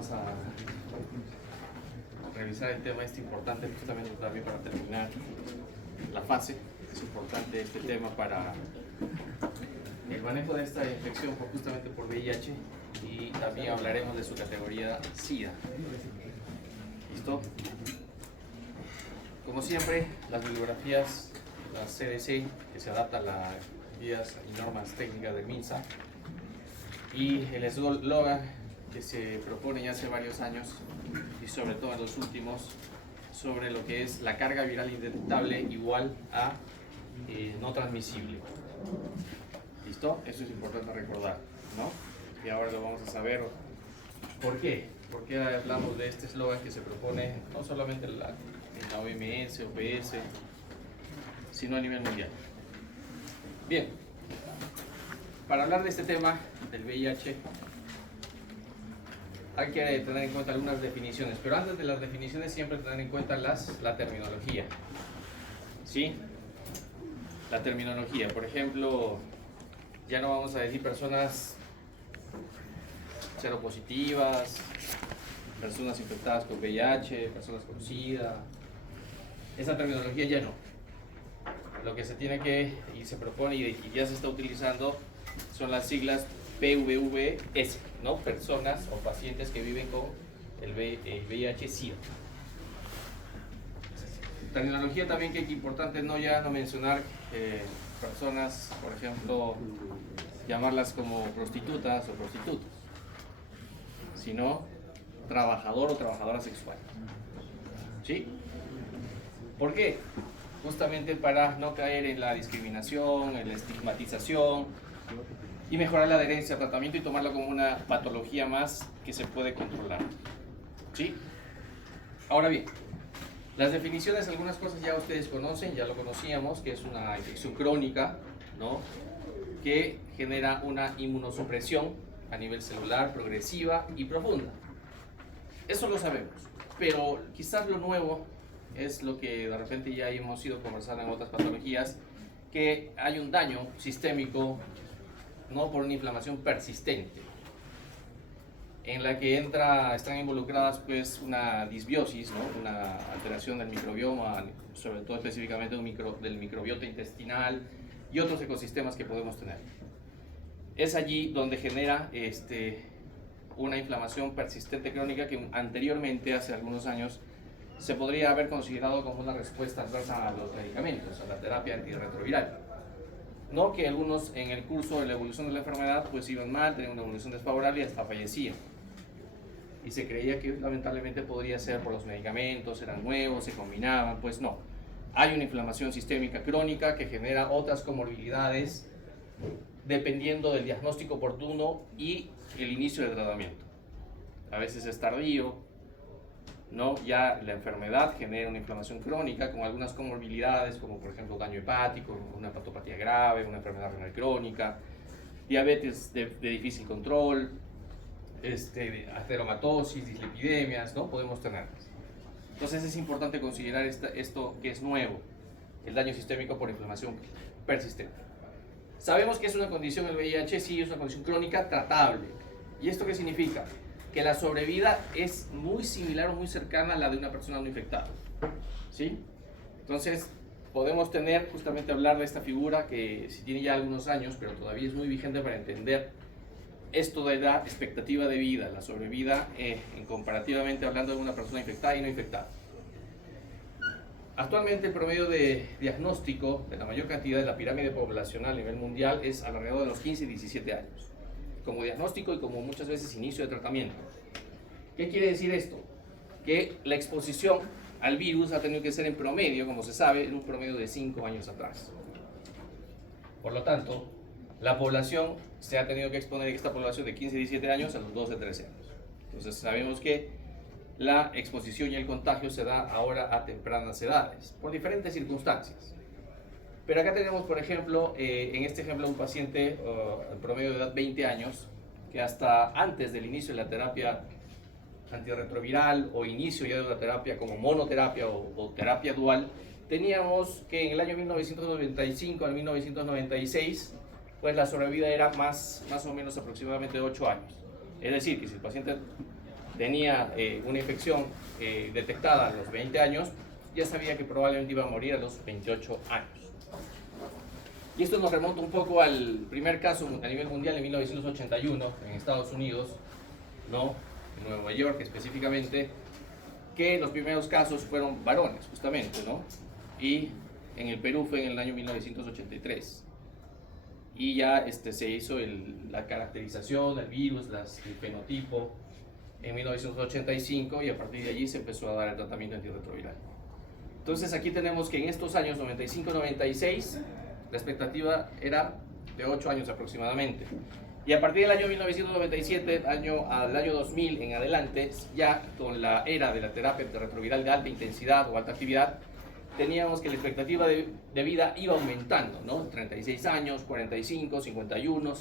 vamos a revisar el tema importante justamente también para terminar la fase. Es importante este tema para el manejo de esta infección justamente por VIH, y también hablaremos de su categoría SIDA. ¿Listo? Como siempre, las bibliografías, la CDC, que se adapta a las guías y normas técnicas del MINSA, y el eslogan que se propone ya hace varios años, y sobre todo en los últimos, sobre lo que es la carga viral indetectable igual a no transmisible. ¿Listo? Eso es importante recordar, ¿no? Y ahora lo vamos a saber. ¿Por qué? ¿Por qué hablamos de este eslogan que se propone no solamente en la OMS, OPS, sino a nivel mundial? Bien, para hablar de este tema del VIH hay que tener en cuenta algunas definiciones, pero antes de las definiciones siempre tener en cuenta la terminología. ¿Sí? La terminología, por ejemplo, ya no vamos a decir personas seropositivas, personas infectadas con VIH, personas con SIDA. Esa terminología ya no. Lo que se tiene que, y se propone y ya se está utilizando, son las siglas PVVS, ¿no? Personas o pacientes que viven con el VIH-Sida. Terminología también que es importante no mencionar personas, por ejemplo, llamarlas como prostitutas o prostitutos, sino trabajador o trabajadora sexual. ¿Sí? ¿Por qué? Justamente para no caer en la discriminación, en la estigmatización, y mejorar la adherencia al tratamiento y tomarlo como una patología más que se puede controlar. ¿Sí? Ahora bien, las definiciones, algunas cosas ya ustedes conocen, ya lo conocíamos, que es una infección crónica, ¿no? Que genera una inmunosupresión a nivel celular progresiva y profunda. Eso lo sabemos, pero quizás lo nuevo es lo que de repente ya hemos ido conversando en otras patologías, que hay un daño sistémico, no por una inflamación persistente, en la que están involucradas pues una disbiosis, ¿no? Una alteración del microbioma, sobre todo específicamente del microbiota intestinal y otros ecosistemas que podemos tener. Es allí donde genera una inflamación persistente crónica que anteriormente, hace algunos años, se podría haber considerado como una respuesta adversa a los medicamentos, a la terapia antirretroviral. No, que algunos en el curso de la evolución de la enfermedad pues iban mal, tenían una evolución desfavorable y hasta fallecían. Y se creía que lamentablemente podría ser por los medicamentos, eran nuevos, se combinaban, pues no. Hay una inflamación sistémica crónica que genera otras comorbilidades dependiendo del diagnóstico oportuno y el inicio del tratamiento. A veces es tardío, ¿no? Ya la enfermedad genera una inflamación crónica con algunas comorbilidades, como por ejemplo daño hepático, una hepatopatía grave, una enfermedad renal crónica, diabetes de difícil control, ateromatosis, dislipidemias, ¿no? Podemos tener. Entonces es importante considerar esto que es nuevo, el daño sistémico por inflamación persistente. Sabemos que es una condición, el VIH sí es una condición crónica tratable. ¿Y esto qué significa? Que la sobrevida es muy similar o muy cercana a la de una persona no infectada. ¿Sí? Entonces, podemos justamente hablar de esta figura que si tiene ya algunos años, pero todavía es muy vigente para entender esto de la expectativa de vida, la sobrevida, en comparativamente hablando de una persona infectada y no infectada. Actualmente el promedio de diagnóstico de la mayor cantidad de la pirámide poblacional a nivel mundial es alrededor de los 15 y 17 años. Como diagnóstico y como muchas veces inicio de tratamiento. ¿Qué quiere decir esto? Que la exposición al virus ha tenido que ser en promedio, como se sabe, en un promedio de 5 años atrás. Por lo tanto, la población se ha tenido que exponer, esta población de 15 y 17 años, a los 12 13 años. Entonces sabemos que la exposición y el contagio se da ahora a tempranas edades, por diferentes circunstancias. Pero acá tenemos, por ejemplo, en este ejemplo, un paciente en promedio de edad 20 años, que hasta antes del inicio de la terapia antirretroviral o inicio ya de una terapia como monoterapia o terapia dual, teníamos que en el año 1995 al 1996, pues la sobrevida era más o menos aproximadamente 8 años. Es decir, que si el paciente tenía una infección detectada a los 20 años, ya sabía que probablemente iba a morir a los 28 años. Y esto nos remonta un poco al primer caso a nivel mundial en 1981 en Estados Unidos, ¿no? En Nueva York específicamente, que los primeros casos fueron varones, justamente, ¿no? Y en el Perú fue en el año 1983. Y ya se hizo la caracterización del virus, el fenotipo, en 1985, y a partir de allí se empezó a dar el tratamiento antirretroviral. Entonces aquí tenemos que en estos años 95-96 la expectativa era de 8 años aproximadamente. Y a partir del año 1997, al año 2000 en adelante, ya con la era de la terapia antirretroviral de alta intensidad o alta actividad, teníamos que la expectativa de vida iba aumentando, ¿no? 36 años, 45, 51,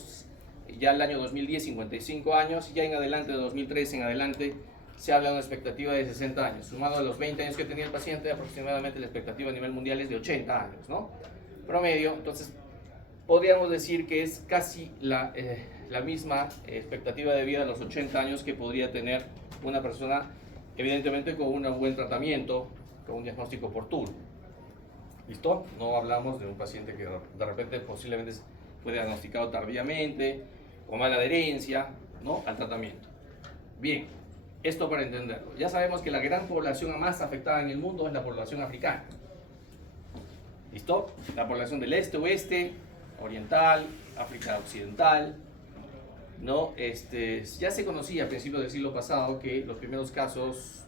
ya el año 2010 55 años, ya en adelante, de 2003 en adelante, se habla de una expectativa de 60 años. Sumado a los 20 años que tenía el paciente, aproximadamente la expectativa a nivel mundial es de 80 años, ¿no? Promedio. Entonces, podríamos decir que es casi la misma expectativa de vida a los 80 años que podría tener una persona, evidentemente con un buen tratamiento, con un diagnóstico oportuno. ¿Listo? No hablamos de un paciente que de repente posiblemente fue diagnosticado tardíamente, con mala adherencia, ¿no?, al tratamiento. Bien, esto para entenderlo. Ya sabemos que la gran población más afectada en el mundo es la población africana. ¿Listo? La población del este, oeste, oriental, África occidental, ¿no? Ya se conocía a principios del siglo pasado que los primeros casos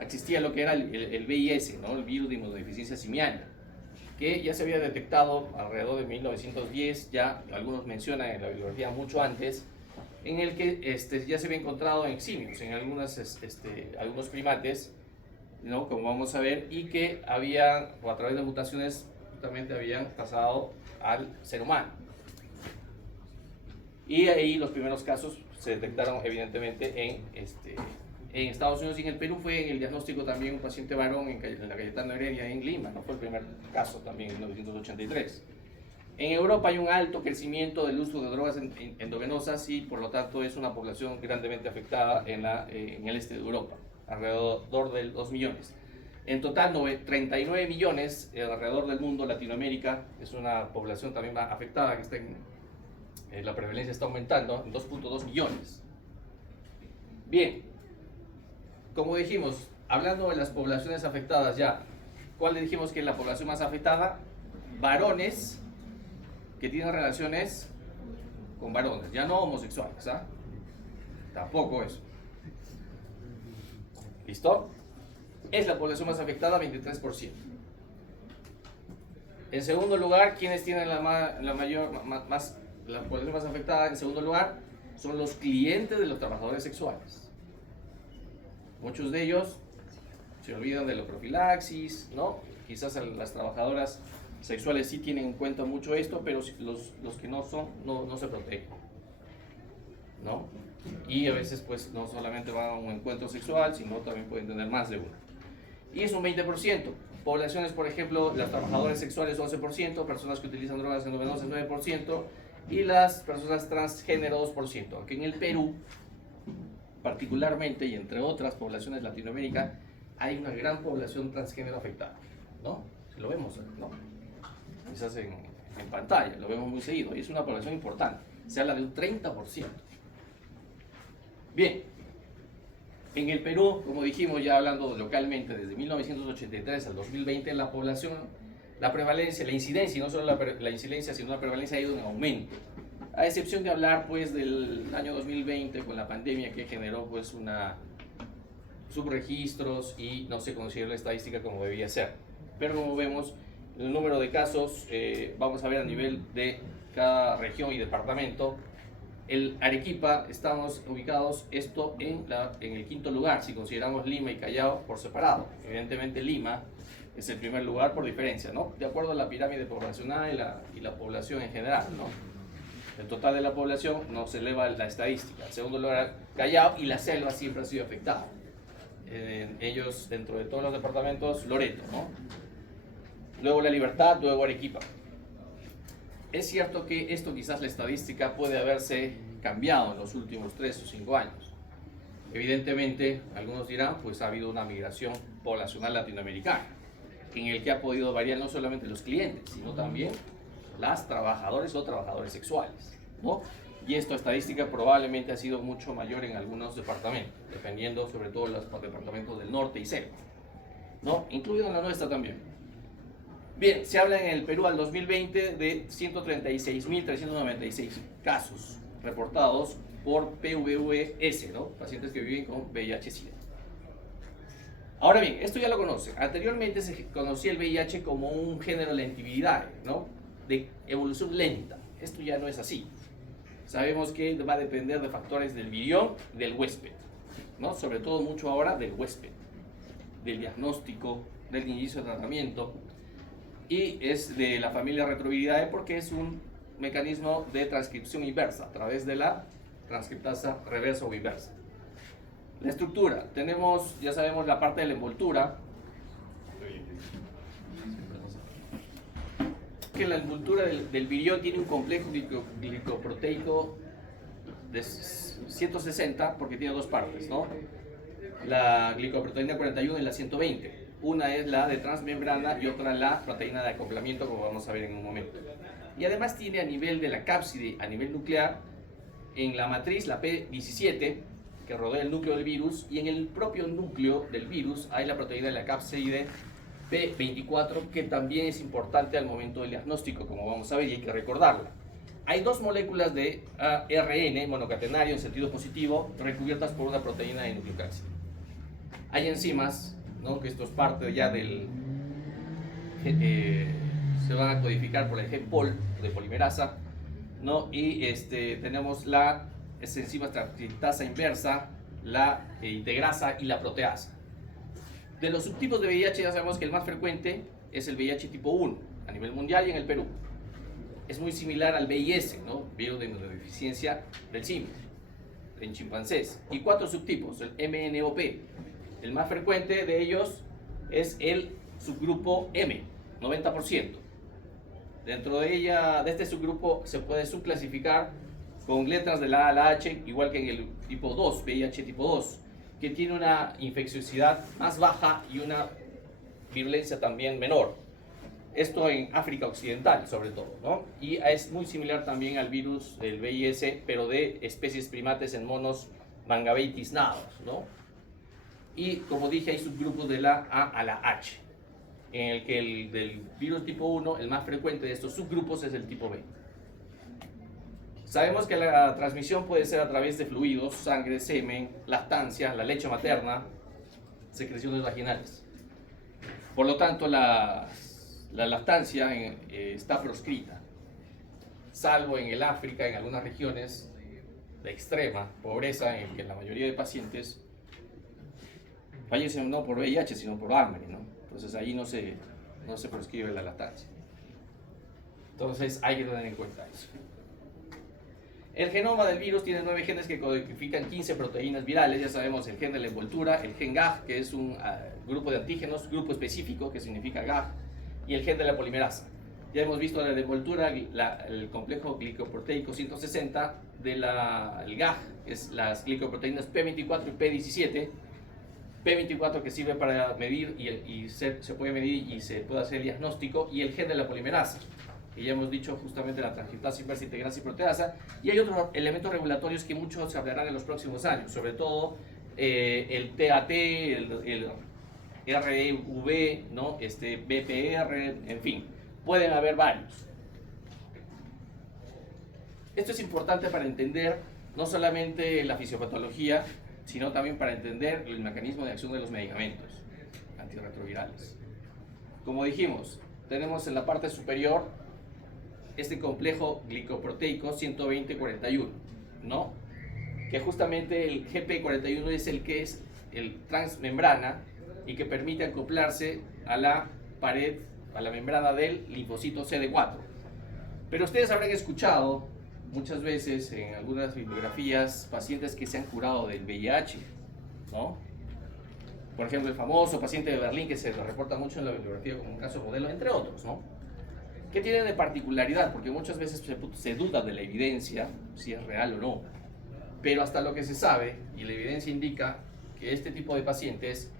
existía lo que era el VIS, ¿no?, el virus de inmunodeficiencia simiana, que ya se había detectado alrededor de 1910, ya algunos mencionan en la bibliografía mucho antes, en el que ya se había encontrado en simios, en algunos primates, ¿no?, como vamos a ver, y que o a través de mutaciones justamente habían pasado al ser humano. Y ahí los primeros casos se detectaron evidentemente en Estados Unidos, y en el Perú fue en el diagnóstico también un paciente varón en la Cayetano Heredia en Lima, no fue el primer caso también en 1983. En Europa hay un alto crecimiento del uso de drogas endovenosas y por lo tanto es una población grandemente afectada en el este de Europa, alrededor de 2 millones. En total 39 millones alrededor del mundo. Latinoamérica es una población también más afectada, que la prevalencia está aumentando en 2.2 millones. Bien, como dijimos, hablando de las poblaciones afectadas ya, ¿cuál dijimos que es la población más afectada? Varones que tienen relaciones con varones, ya no homosexuales, ¿ah? Tampoco eso. ¿Listo? Es la población más afectada, 23%. En segundo lugar, ¿quiénes tienen la población más afectada? En segundo lugar, son los clientes de los trabajadores sexuales. Muchos de ellos se olvidan de la profilaxis, ¿no? Quizás las trabajadoras sexuales sí tienen en cuenta mucho esto, pero los que no son, no se protegen, ¿no? Y a veces pues no solamente van a un encuentro sexual, sino también pueden tener más de uno. Y es un 20%. Poblaciones, por ejemplo, las trabajadoras sexuales 11%, personas que utilizan drogas endovenosas 9%, y las personas transgénero 2%. Aunque en el Perú, particularmente, y entre otras poblaciones de Latinoamérica, hay una gran población transgénero afectada, ¿no? Lo vemos, ¿no? Quizás en pantalla, lo vemos muy seguido, y es una población importante. Se habla de un 30%. Bien, en el Perú, como dijimos ya hablando localmente, desde 1983 al 2020, la población, la prevalencia, la incidencia, y no solo la incidencia, sino la prevalencia ha ido en aumento. A excepción de hablar pues del año 2020 con la pandemia, que generó pues subregistros y no se considera la estadística como debía ser. Pero como vemos, el número de casos, vamos a ver a nivel de cada región y departamento. El Arequipa, estamos ubicados en el quinto lugar, si consideramos Lima y Callao por separado. Evidentemente Lima es el primer lugar por diferencia, ¿no?, de acuerdo a la pirámide poblacional y la población en general, ¿no? El total de la población no se eleva la estadística. En segundo lugar, Callao, y la selva siempre ha sido afectada. Ellos, dentro de todos los departamentos, Loreto, ¿no? Luego La Libertad, luego Arequipa. Es cierto que esto quizás la estadística puede haberse cambiado en los últimos 3 o 5 años. Evidentemente, algunos dirán, pues ha habido una migración poblacional latinoamericana, en el que ha podido variar no solamente los clientes, sino también las trabajadoras o trabajadores sexuales, ¿no? Y esta estadística probablemente ha sido mucho mayor en algunos departamentos, dependiendo sobre todo de los departamentos del norte y centro, ¿no? Incluido en la nuestra también. Bien, se habla en el Perú al 2020 de 136.396 casos reportados por PVVS, ¿no? Pacientes que viven con VIH-Sida. Ahora bien, esto ya lo conocen. Anteriormente se conocía el VIH como un género lentiviral, ¿no? De evolución lenta. Esto ya no es así. Sabemos que va a depender de factores del virión, del huésped, ¿no? Sobre todo mucho ahora del huésped, del diagnóstico, del inicio de tratamiento, y es de la familia Retroviridae porque es un mecanismo de transcripción inversa a través de la transcriptasa reversa o inversa. La estructura, tenemos, ya sabemos, la parte de la envoltura, que la envoltura del virión tiene un complejo glicoproteico de 160 porque tiene dos partes, ¿no? La glicoproteína 41 y la 120. Una es la de transmembrana y otra la proteína de acoplamiento, como vamos a ver en un momento. Y además tiene a nivel de la cápside, a nivel nuclear, en la matriz, la P17, que rodea el núcleo del virus, y en el propio núcleo del virus hay la proteína de la cápside P24, que también es importante al momento del diagnóstico, como vamos a ver, y hay que recordarla. Hay dos moléculas de ARN monocatenario en sentido positivo recubiertas por una proteína de nucleocápside. Hay enzimas, ¿no? Que esto es parte ya del... se van a codificar por el gen POL de polimerasa, ¿no? Y tenemos la enzima transcriptasa inversa, la integrasa y la proteasa. De los subtipos de VIH ya sabemos que el más frecuente es el VIH tipo 1 a nivel mundial y en el Perú. Es muy similar al VIS, ¿no? Virus de inmunodeficiencia del simio, en chimpancés. Y 4 subtipos, el MNOP. El más frecuente de ellos es el subgrupo M, 90%. Dentro de este subgrupo se puede subclasificar con letras de la A a la H, igual que en el tipo 2, VIH tipo 2, que tiene una infecciosidad más baja y una virulencia también menor. Esto en África Occidental, sobre todo, ¿no? Y es muy similar también al virus del VIS, pero de especies primates en monos mangabeyi tiznados, ¿no? Y como dije, hay subgrupos de la A a la H, en el que el del virus tipo 1, el más frecuente de estos subgrupos es el tipo B. Sabemos que la transmisión puede ser a través de fluidos, sangre, semen, lactancia, la leche materna, secreciones vaginales. Por lo tanto, la lactancia está proscrita, salvo en el África, en algunas regiones de extrema pobreza, en que la mayoría de pacientes fallecen no por VIH, sino por hambre, ¿no? Entonces ahí no se proscribe la lactancia. Entonces hay que tener en cuenta eso. El genoma del virus tiene 9 genes que codifican 15 proteínas virales. Ya sabemos el gen de la envoltura, el gen GAG, que es un grupo de antígenos, grupo específico, que significa GAG, y el gen de la polimerasa. Ya hemos visto la de envoltura, el complejo glicoproteico 160, el GAG, que es las glicoproteínas P24 y P17. P24 que sirve para medir y se puede medir y se puede hacer el diagnóstico, y el gen de la polimerasa, que ya hemos dicho justamente la transcriptasa inversa, integrasa y proteasa. Y hay otros elementos regulatorios que muchos se hablarán en los próximos años, sobre todo el TAT, el REV, ¿no? BPR, en fin, pueden haber varios. Esto es importante para entender no solamente la fisiopatología, sino también para entender el mecanismo de acción de los medicamentos antirretrovirales. Como dijimos, tenemos en la parte superior este complejo glicoproteico 120-41, ¿no? Que justamente el GP41 es el que es el transmembrana y que permite acoplarse a la pared, a la membrana del linfocito CD4. Pero ustedes habrán escuchado muchas veces en algunas bibliografías pacientes que se han curado del VIH, ¿no? Por ejemplo, el famoso paciente de Berlín que se lo reporta mucho en la bibliografía como un caso modelo, entre otros, ¿no? ¿Qué tiene de particularidad? Porque muchas veces se duda de la evidencia, si es real o no. pero hasta lo que se sabe, y la evidencia indica que este tipo de pacientes,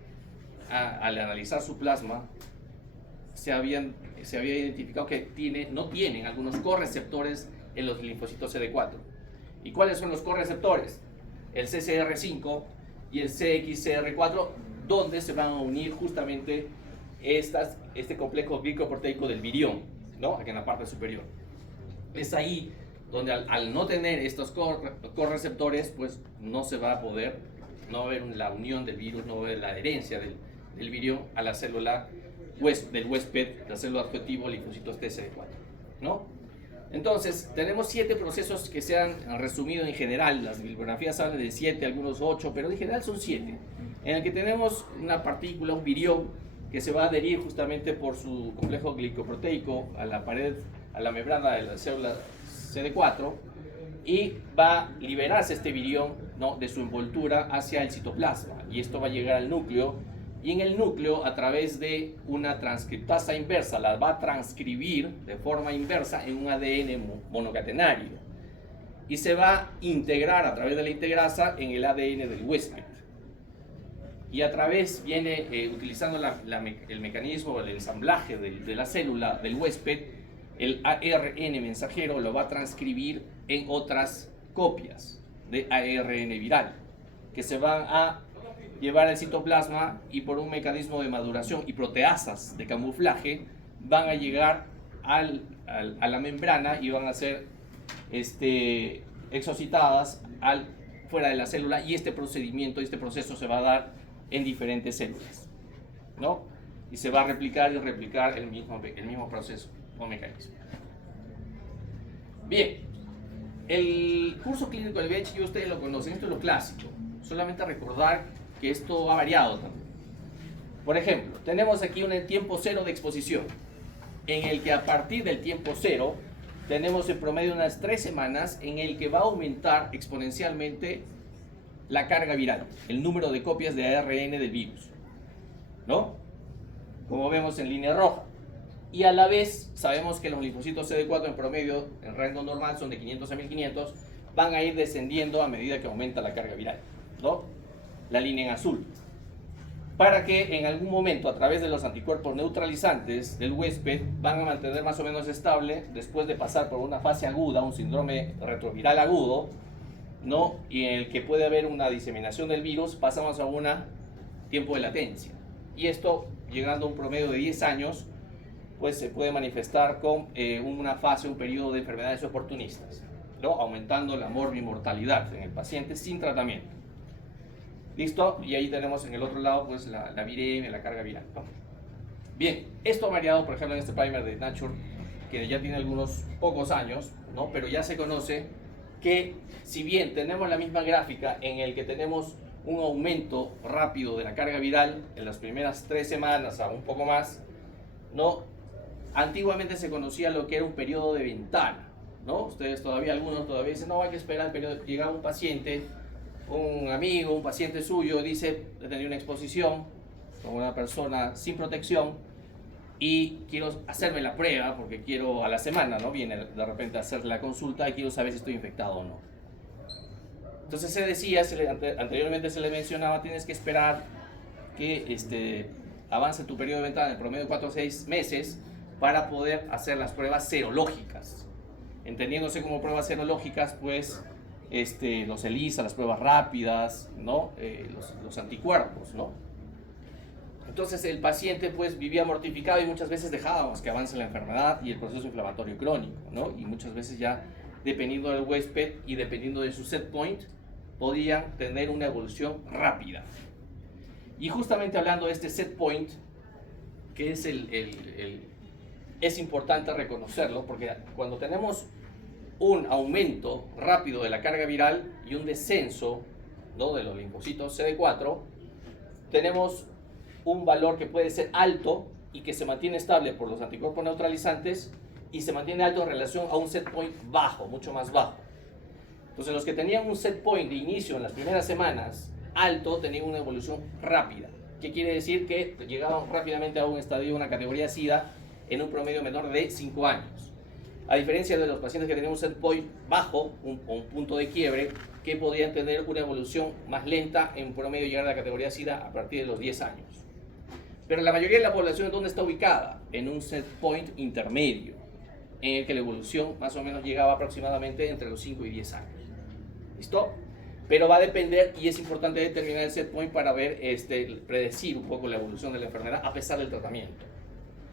al analizar su plasma, se había identificado que no tienen algunos correceptores en los linfocitos CD4. ¿Y cuáles son los correceptores? El CCR5 y el CXCR4, donde se van a unir justamente este complejo glicoproteico del virión, ¿no? Aquí en la parte superior. Es ahí donde al no tener estos correceptores, pues no se va a poder, no va a haber la unión del virus, no va a haber la adherencia del virión a la célula del huésped, la célula objetivo, linfocitos TCD4, ¿no? Entonces, tenemos 7 procesos que se han resumido en general. Las bibliografías hablan de 7, algunos 8, pero en general son 7. En el que tenemos una partícula, un virión, que se va a adherir justamente por su complejo glicoproteico a la pared, a la membrana de la célula CD4, y va a liberarse este virión, ¿no?, de su envoltura hacia el citoplasma, y esto va a llegar al núcleo, y en el núcleo, a través de una transcriptasa inversa, la va a transcribir de forma inversa en un ADN monocatenario, y se va a integrar a través de la integrasa en el ADN del huésped. Y a través viene, utilizando el mecanismo, el ensamblaje de la célula del huésped, el ARN mensajero lo va a transcribir en otras copias de ARN viral, que se van a llevar al citoplasma, y por un mecanismo de maduración y proteasas de camuflaje van a llegar a la membrana y van a ser exocitadas fuera de la célula, y este proceso se va a dar en diferentes células, ¿no? Y se va a replicar y replicar el mismo proceso o mecanismo. Bien, el curso clínico del VIH ya ustedes lo conocen, esto es lo clásico. Solamente recordar que esto ha variado también. Por ejemplo, tenemos aquí un tiempo cero de exposición, en el que a partir del tiempo cero tenemos en promedio unas 3 semanas en el que va a aumentar exponencialmente la carga viral, el número de copias de ARN del virus, ¿no? Como vemos en línea roja. Y a la vez sabemos que los linfocitos CD4 en promedio, en rango normal, son de 500 a 1500, van a ir descendiendo a medida que aumenta la carga viral, ¿no? La línea en azul. Para que en algún momento, a través de los anticuerpos neutralizantes del huésped, van a mantener más o menos estable, después de pasar por una fase aguda, un síndrome retroviral agudo, ¿no?, y en el que puede haber una diseminación del virus, pasamos a un tiempo de latencia. Y esto, llegando a un promedio de 10 años, pues se puede manifestar con una fase, un periodo de enfermedades oportunistas, ¿no?, aumentando la morbimortalidad en el paciente sin tratamiento. ¿Listo? Y ahí tenemos en el otro lado, pues, la viremia, la carga viral, ¿no? Bien, esto ha variado, por ejemplo, en este primer de Nature, que ya tiene algunos pocos años, ¿no?, pero ya se conoce que, si bien tenemos la misma gráfica en el que tenemos un aumento rápido de la carga viral en las primeras 3 semanas a un poco más, ¿no?, antiguamente se conocía lo que era un periodo de ventana, ¿no? Ustedes todavía, algunos todavía dicen, no, hay que esperar el periodo. Llegaba un paciente, un amigo, un paciente suyo, dice, he tenido una exposición con una persona sin protección y quiero hacerme la prueba porque quiero a la semana, ¿no?, viene de repente a hacer la consulta y quiero saber si estoy infectado o no. Entonces se decía, anteriormente se le mencionaba, tienes que esperar que avance tu periodo de ventana, en promedio 4 o 6 meses, para poder hacer las pruebas serológicas. Entendiéndose como pruebas serológicas, pues, los ELISA, las pruebas rápidas, ¿no?, los anticuerpos, ¿no? Entonces el paciente, pues, vivía mortificado y muchas veces dejábamos que avance la enfermedad y el proceso inflamatorio crónico, ¿no? Y muchas veces ya, dependiendo del huésped y dependiendo de su set point, podían tener una evolución rápida. Y justamente hablando de este set point, que es es importante reconocerlo, porque cuando tenemos un aumento rápido de la carga viral y un descenso, ¿no?, de los linfocitos CD4, tenemos un valor que puede ser alto y que se mantiene estable por los anticuerpos neutralizantes, y se mantiene alto en relación a un set point bajo, mucho más bajo. Entonces los que tenían un set point de inicio en las primeras semanas alto tenían una evolución rápida. ¿Qué quiere decir? Que llegaban rápidamente a un estadio, una categoría SIDA, en un promedio menor de 5 años. A diferencia de los pacientes que tenían un set point bajo, un punto de quiebre, que podrían tener una evolución más lenta, en promedio llegar a la categoría SIDA a partir de los 10 años. Pero la mayoría de la población, ¿dónde está ubicada? En un set point intermedio, en el que la evolución más o menos llegaba aproximadamente entre los 5 y 10 años. ¿Listo? Pero va a depender, y es importante determinar el set point para ver, predecir un poco la evolución de la enfermedad a pesar del tratamiento,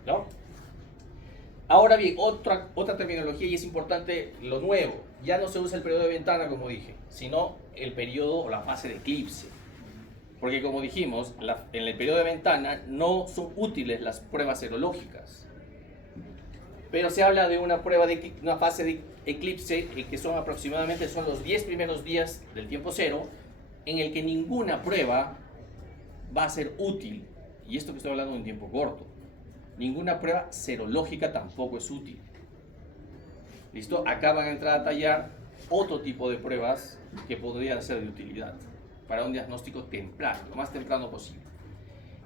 ¿no? Ahora bien, otra terminología, y es importante lo nuevo, ya no se usa el periodo de ventana, como dije, sino el periodo o la fase de eclipse. Porque como dijimos, en el periodo de ventana no son útiles las pruebas serológicas. Pero se habla de una fase de eclipse que son aproximadamente los 10 primeros días del tiempo cero, en el que ninguna prueba va a ser útil. Y esto que estoy hablando de un tiempo corto. Ninguna prueba serológica tampoco es útil. ¿Listo? Acá van a entrar a tallar otro tipo de pruebas que podrían ser de utilidad para un diagnóstico temprano, lo más temprano posible.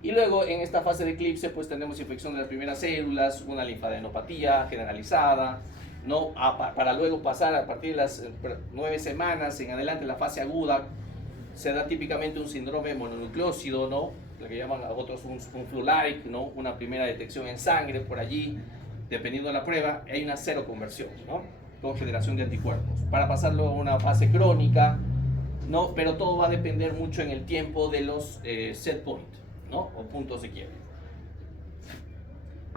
Y luego en esta fase de eclipse pues tenemos infección de las primeras células, una linfadenopatía generalizada, ¿no? Para luego pasar a partir de las 9 semanas en adelante la fase aguda, se da típicamente un síndrome mononucleócido, ¿no? Lo que llaman a otros un flu-like, ¿no? Una primera detección en sangre por allí, dependiendo de la prueba, hay una seroconversión, ¿no? Con generación de anticuerpos. Para pasarlo a una fase crónica, ¿no? Pero todo va a depender mucho en el tiempo de los set point, ¿no? O puntos de quiebre.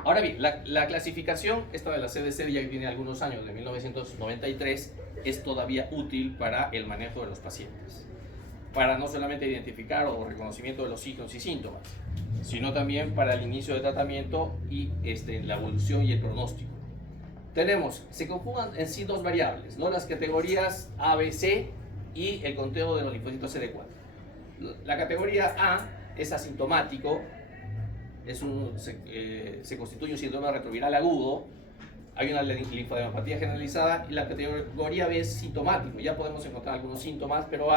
Ahora bien, la clasificación, esta de la CDC ya tiene algunos años, de 1993, es todavía útil para el manejo de los pacientes. Para no solamente identificar o reconocimiento de los signos y síntomas, sino también para el inicio de tratamiento y la evolución y el pronóstico. Se conjugan en sí dos variables, ¿no? Las categorías A, B, C y el conteo de los linfocitos CD4. La categoría A es asintomático, se constituye un síndrome retroviral agudo, hay una linfadenopatía generalizada, y la categoría B es sintomático. Ya podemos encontrar algunos síntomas, pero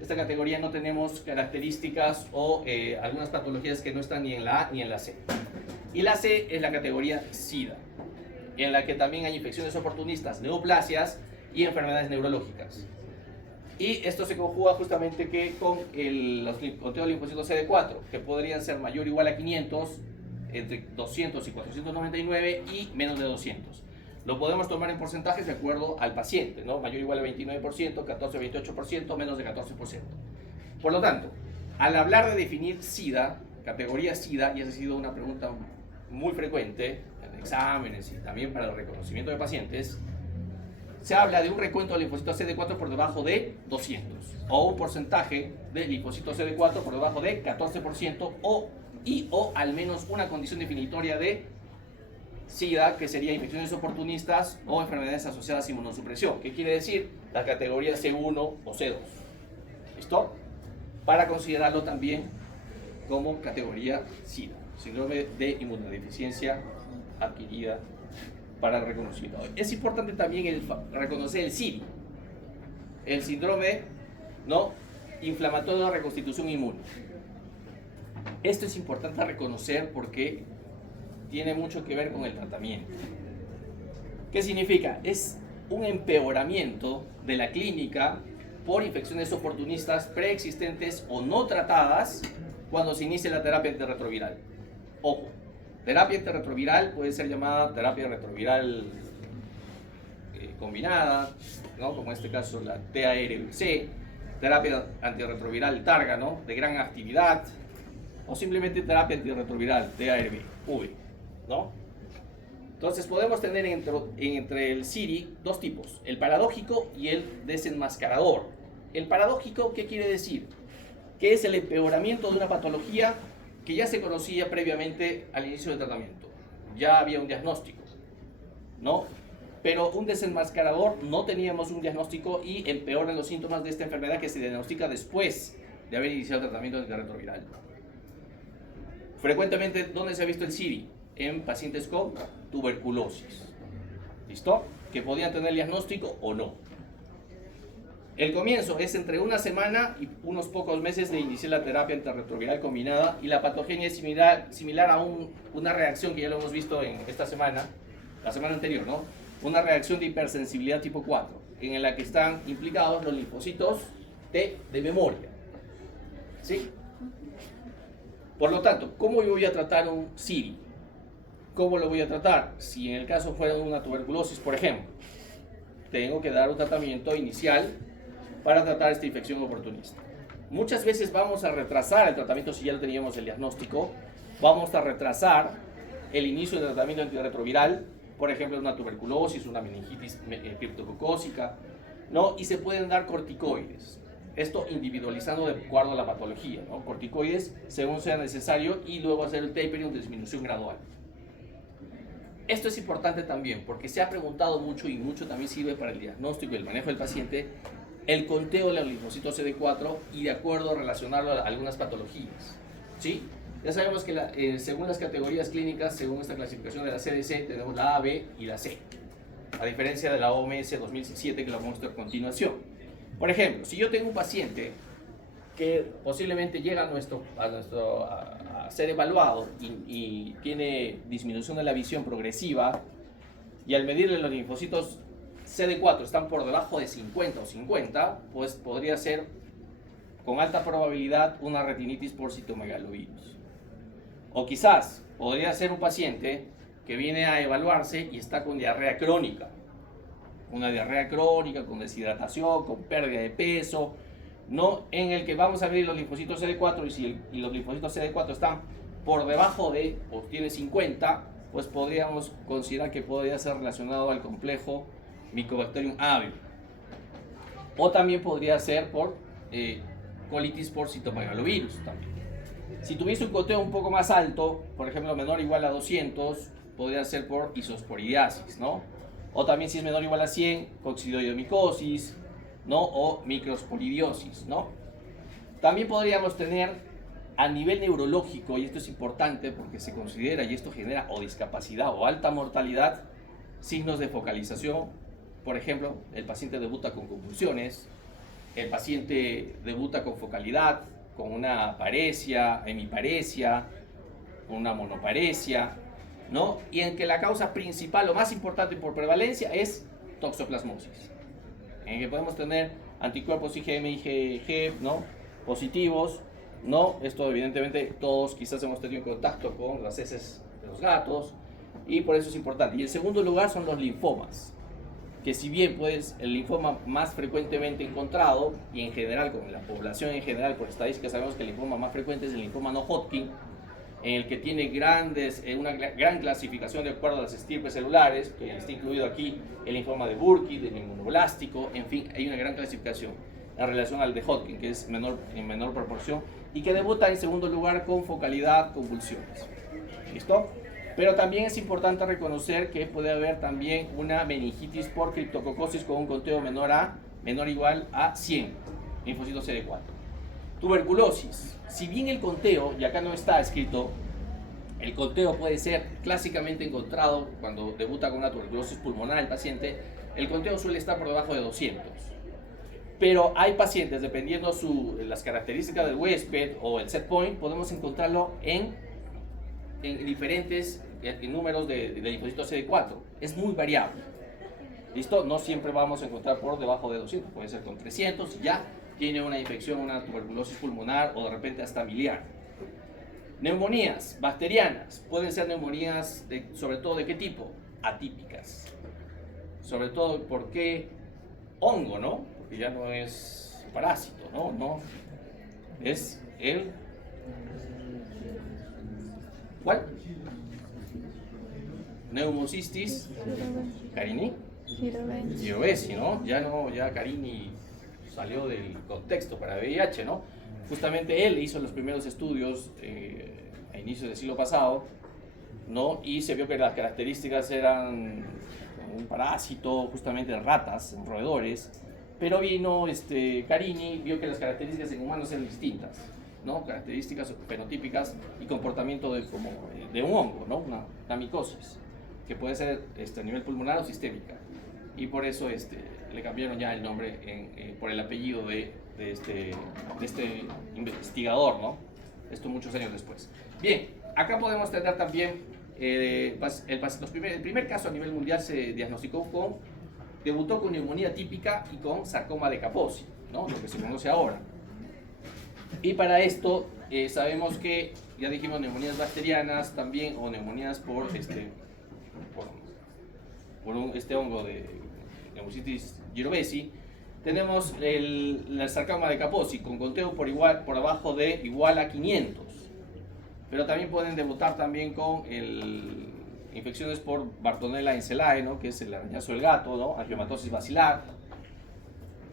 esta categoría no tenemos características o algunas patologías que no están ni en la A ni en la C. Y la C es la categoría SIDA, en la que también hay infecciones oportunistas, neoplasias y enfermedades neurológicas. Y esto se conjuga justamente con los conteos de linfocitos CD4, que podrían ser mayor o igual a 500, entre 200 y 499 y menos de 200. Lo podemos tomar en porcentajes de acuerdo al paciente, ¿no? Mayor o igual a 29%, 14 28%, menos de 14%. Por lo tanto, al hablar de definir SIDA, categoría SIDA, y esa ha sido una pregunta muy frecuente en exámenes y también para el reconocimiento de pacientes, se habla de un recuento de linfocitos CD4 por debajo de 200, o un porcentaje de linfocitos CD4 por debajo de 14%, o al menos una condición definitoria de SIDA, que sería infecciones oportunistas o enfermedades asociadas a inmunosupresión. ¿Qué quiere decir? La categoría C1 o C2. ¿Listo? Para considerarlo también como categoría SIDA, síndrome de inmunodeficiencia adquirida para el reconocimiento. Es importante también reconocer el SIRI, el síndrome, ¿no?, inflamatorio de reconstitución inmune. Esto es importante reconocer porque tiene mucho que ver con el tratamiento. ¿Qué significa? Es un empeoramiento de la clínica por infecciones oportunistas preexistentes o no tratadas cuando se inicia la terapia antirretroviral. Ojo, terapia antirretroviral puede ser llamada terapia retroviral combinada, ¿no? Como en este caso la TARC, terapia antirretroviral targa, ¿no?, de gran actividad, o simplemente terapia antirretroviral TARV, ¿no? Entonces podemos tener entre el SIRI dos tipos, el paradójico y el desenmascarador. El paradójico, ¿qué quiere decir? Que es el empeoramiento de una patología que ya se conocía previamente al inicio del tratamiento. Ya había un diagnóstico, ¿no? Pero un desenmascarador, no teníamos un diagnóstico y empeoran los síntomas de esta enfermedad que se diagnostica después de haber iniciado el tratamiento antirretroviral. Frecuentemente, ¿dónde se ha visto el SIRI? En pacientes con tuberculosis. ¿Listo? Que podían tener diagnóstico o no. El comienzo es entre una semana y unos pocos meses de iniciar la terapia antirretroviral combinada, y la patogenia es similar a una reacción que ya lo hemos visto en esta semana, la semana anterior, ¿no? Una reacción de hipersensibilidad tipo 4. en la que están implicados los linfocitos T de memoria. ¿Sí? Por lo tanto, ¿cómo yo voy a tratar un SIRI? ¿Cómo lo voy a tratar? Si en el caso fuera una tuberculosis, por ejemplo, tengo que dar un tratamiento inicial para tratar esta infección oportunista. Muchas veces vamos a retrasar el tratamiento si ya lo teníamos el diagnóstico, vamos a retrasar el inicio del tratamiento antirretroviral, por ejemplo, una tuberculosis, una meningitis criptococócica, ¿no? Y se pueden dar corticoides. Esto individualizando de acuerdo a la patología, ¿no? Corticoides según sea necesario y luego hacer el tapering de disminución gradual. Esto es importante también porque se ha preguntado mucho y mucho también sirve para el diagnóstico y el manejo del paciente el conteo de los linfocitos CD4 y de acuerdo a relacionarlo a algunas patologías, ¿sí? Ya sabemos que según las categorías clínicas, según esta clasificación de la CDC, tenemos la A, B y la C, a diferencia de la OMS 2007 que la vamos a ver a continuación. Por ejemplo, si yo tengo un paciente que posiblemente llega a ser evaluado y tiene disminución de la visión progresiva y al medirle los linfocitos CD4 están por debajo de 50 o 50, pues podría ser con alta probabilidad una retinitis por citomegalovirus. O quizás podría ser un paciente que viene a evaluarse y está con diarrea crónica. Una diarrea crónica, con deshidratación, con pérdida de peso, ¿no? En el que vamos a medir los linfocitos CD4 y si los linfocitos CD4 están por debajo de, o tiene 50, pues podríamos considerar que podría ser relacionado al complejo Mycobacterium avium. O también podría ser por colitis por citomegalovirus también. Si tuviese un conteo un poco más alto, por ejemplo menor o igual a 200, podría ser por isosporidiasis, ¿no? O también si es menor o igual a 100, coccidioidomicosis, ¿no? O microsporidiosis, ¿no? También podríamos tener a nivel neurológico, y esto es importante porque se considera y esto genera o discapacidad o alta mortalidad, signos de focalización. Por ejemplo, el paciente debuta con convulsiones, el paciente debuta con focalidad, con una paresia, hemiparesia, una monoparesia, ¿no? Y en que la causa principal, lo más importante por prevalencia, es toxoplasmosis. En que podemos tener anticuerpos IgM, IgG, ¿no? Positivos, ¿no? Esto evidentemente todos quizás hemos tenido contacto con las heces de los gatos y por eso es importante. Y en segundo lugar son los linfomas, que si bien pues el linfoma más frecuentemente encontrado y en general con la población en general por estadísticas sabemos que el linfoma más frecuente es el linfoma no Hodgkin, en el que tiene una gran clasificación de acuerdo a las estirpes celulares, que está incluido aquí el linfoma de Burkitt, del inmunoblástico, en fin, hay una gran clasificación en relación al de Hodgkin, que es en menor proporción, y que debuta en segundo lugar con focalidad, convulsiones. ¿Listo? Pero también es importante reconocer que puede haber también una meningitis por criptococosis con un conteo menor o igual a 100 linfocitos CD4. Tuberculosis. Si bien el conteo, y acá no está escrito, el conteo puede ser clásicamente encontrado cuando debuta con una tuberculosis pulmonar el paciente, el conteo suele estar por debajo de 200. Pero hay pacientes, dependiendo las características del huésped o el set point, podemos encontrarlo en diferentes números de linfocitos CD4. Es muy variable. ¿Listo? No siempre vamos a encontrar por debajo de 200, puede ser con 300 y ya tiene una infección, una tuberculosis pulmonar o de repente hasta miliar. Neumonías bacterianas, pueden ser neumonías sobre todo de qué tipo? Atípicas. Sobre todo porque hongo, ¿no? Porque ya no es parásito, ¿no? No. Es el... ¿Cuál? Neumocystis carini. Girovesi, ¿no? Ya Carini salió del contexto para VIH, ¿no? Justamente él hizo los primeros estudios a inicios del siglo pasado, ¿no? Y se vio que las características eran un parásito justamente en ratas, en roedores, pero vino Carini, vio que las características en humanos eran distintas, ¿no? Características fenotípicas y comportamiento de un hongo, ¿no? Una micosis, que puede ser a nivel pulmonar o sistémica. Y por eso le cambiaron ya el nombre por el apellido de este investigador, ¿no? Esto muchos años después. Bien, acá podemos tener también el primer caso a nivel mundial se diagnosticó con debutó con neumonía típica y con sarcoma de Kaposi, ¿no? Lo que se conoce ahora. Y para esto sabemos que, ya dijimos, neumonías bacterianas también, o neumonías por este hongo de Pneumocystis jirovecii. Tenemos el sarcoma de Kaposi con conteo por abajo de igual a 500. Pero también pueden debutar también con infecciones por Bartonella enselae, ¿no? Que es el arañazo del gato, ¿no? Angiomatosis basilar.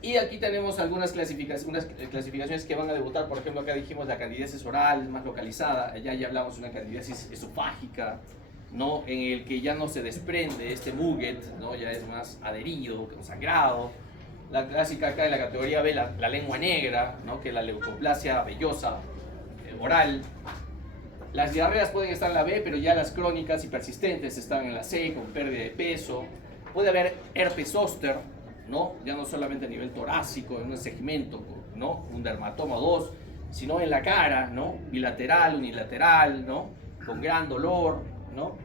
Y aquí tenemos algunas clasificaciones que van a debutar. Por ejemplo, acá dijimos la candidiasis oral, más localizada. Allá ya hablamos de una candidiasis esofágica, ¿no? En el que ya no se desprende este muget, ¿no? Ya es más adherido, sangrado. La clásica acá en la categoría B, la lengua negra, ¿no? Que es la leucoplasia vellosa oral. Las diarreas pueden estar en la B, pero ya las crónicas y persistentes están en la C, con pérdida de peso. Puede haber herpes zóster, ¿no? Ya no solamente a nivel torácico, en un segmento, ¿no? Un dermatoma o dos, sino en la cara, ¿no? Bilateral, unilateral, ¿no? Con gran dolor, ¿no?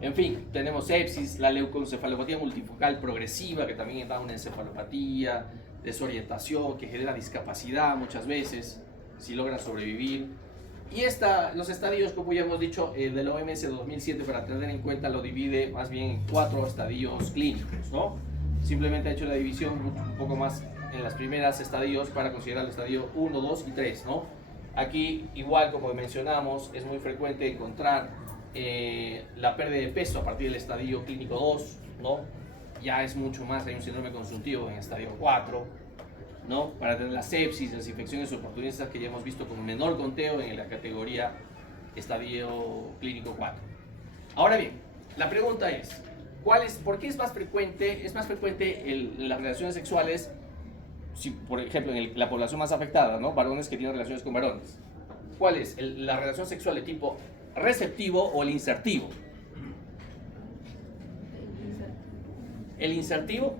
En fin, tenemos sepsis, la leucoencefalopatía multifocal progresiva, que también da una encefalopatía, desorientación, que genera discapacidad muchas veces, si logra sobrevivir. Y los estadios, como ya hemos dicho, de la OMS 2007, para tener en cuenta, lo divide más bien en 4 estadios clínicos, ¿no? Simplemente ha hecho la división un poco más en las primeras estadios para considerar el estadio 1, 2 y 3, ¿no? Aquí, igual como mencionamos, es muy frecuente encontrar la pérdida de peso a partir del estadio clínico 2, ¿no? Ya es mucho más, hay un síndrome consultivo en el estadio 4, ¿no? Para tener la sepsis, las infecciones oportunistas que ya hemos visto con menor conteo en la categoría estadio clínico 4. Ahora bien, la pregunta es, ¿por qué es más frecuente? Es más frecuente las relaciones sexuales, si, por ejemplo, en la población más afectada, ¿no? Varones que tienen relaciones con varones. ¿Cuál es la relación sexual de tipo receptivo o el insertivo? El insertivo,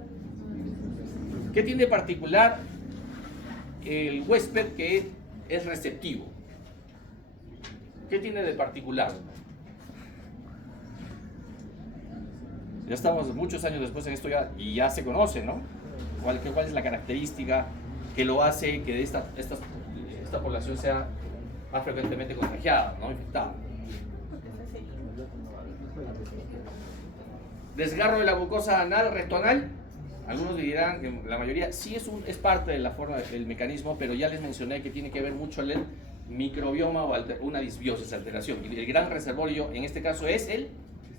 ¿qué tiene de particular el huésped que es receptivo? ¿Qué tiene de particular? Ya estamos muchos años después en esto y ya se conoce, ¿no? ¿Cuál es la característica que lo hace que esta población sea más frecuentemente contagiada, ¿no? Infectada? Desgarro de la mucosa anal, rectoanal. Algunos dirán que la mayoría sí es parte de la forma del mecanismo, pero ya les mencioné que tiene que ver mucho el microbioma o una disbiosis, alteración. Y el gran reservorio en este caso es el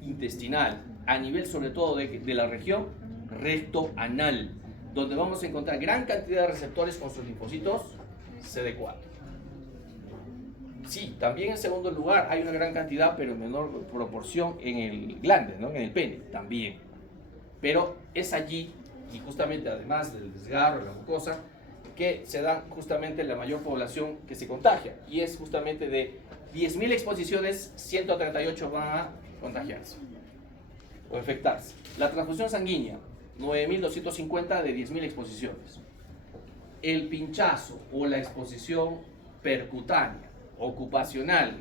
intestinal, a nivel sobre todo de la región rectoanal, donde vamos a encontrar gran cantidad de receptores con sus linfocitos CD4. Sí, también en segundo lugar hay una gran cantidad, pero en menor proporción en el glande, ¿no? En el pene también. Pero es allí, y justamente además del desgarro, la mucosa, que se da justamente la mayor población que se contagia. Y es justamente de 10.000 exposiciones, 138 van a contagiarse o infectarse. La transfusión sanguínea, 9.250 de 10.000 exposiciones. El pinchazo o la exposición percutánea, ocupacional,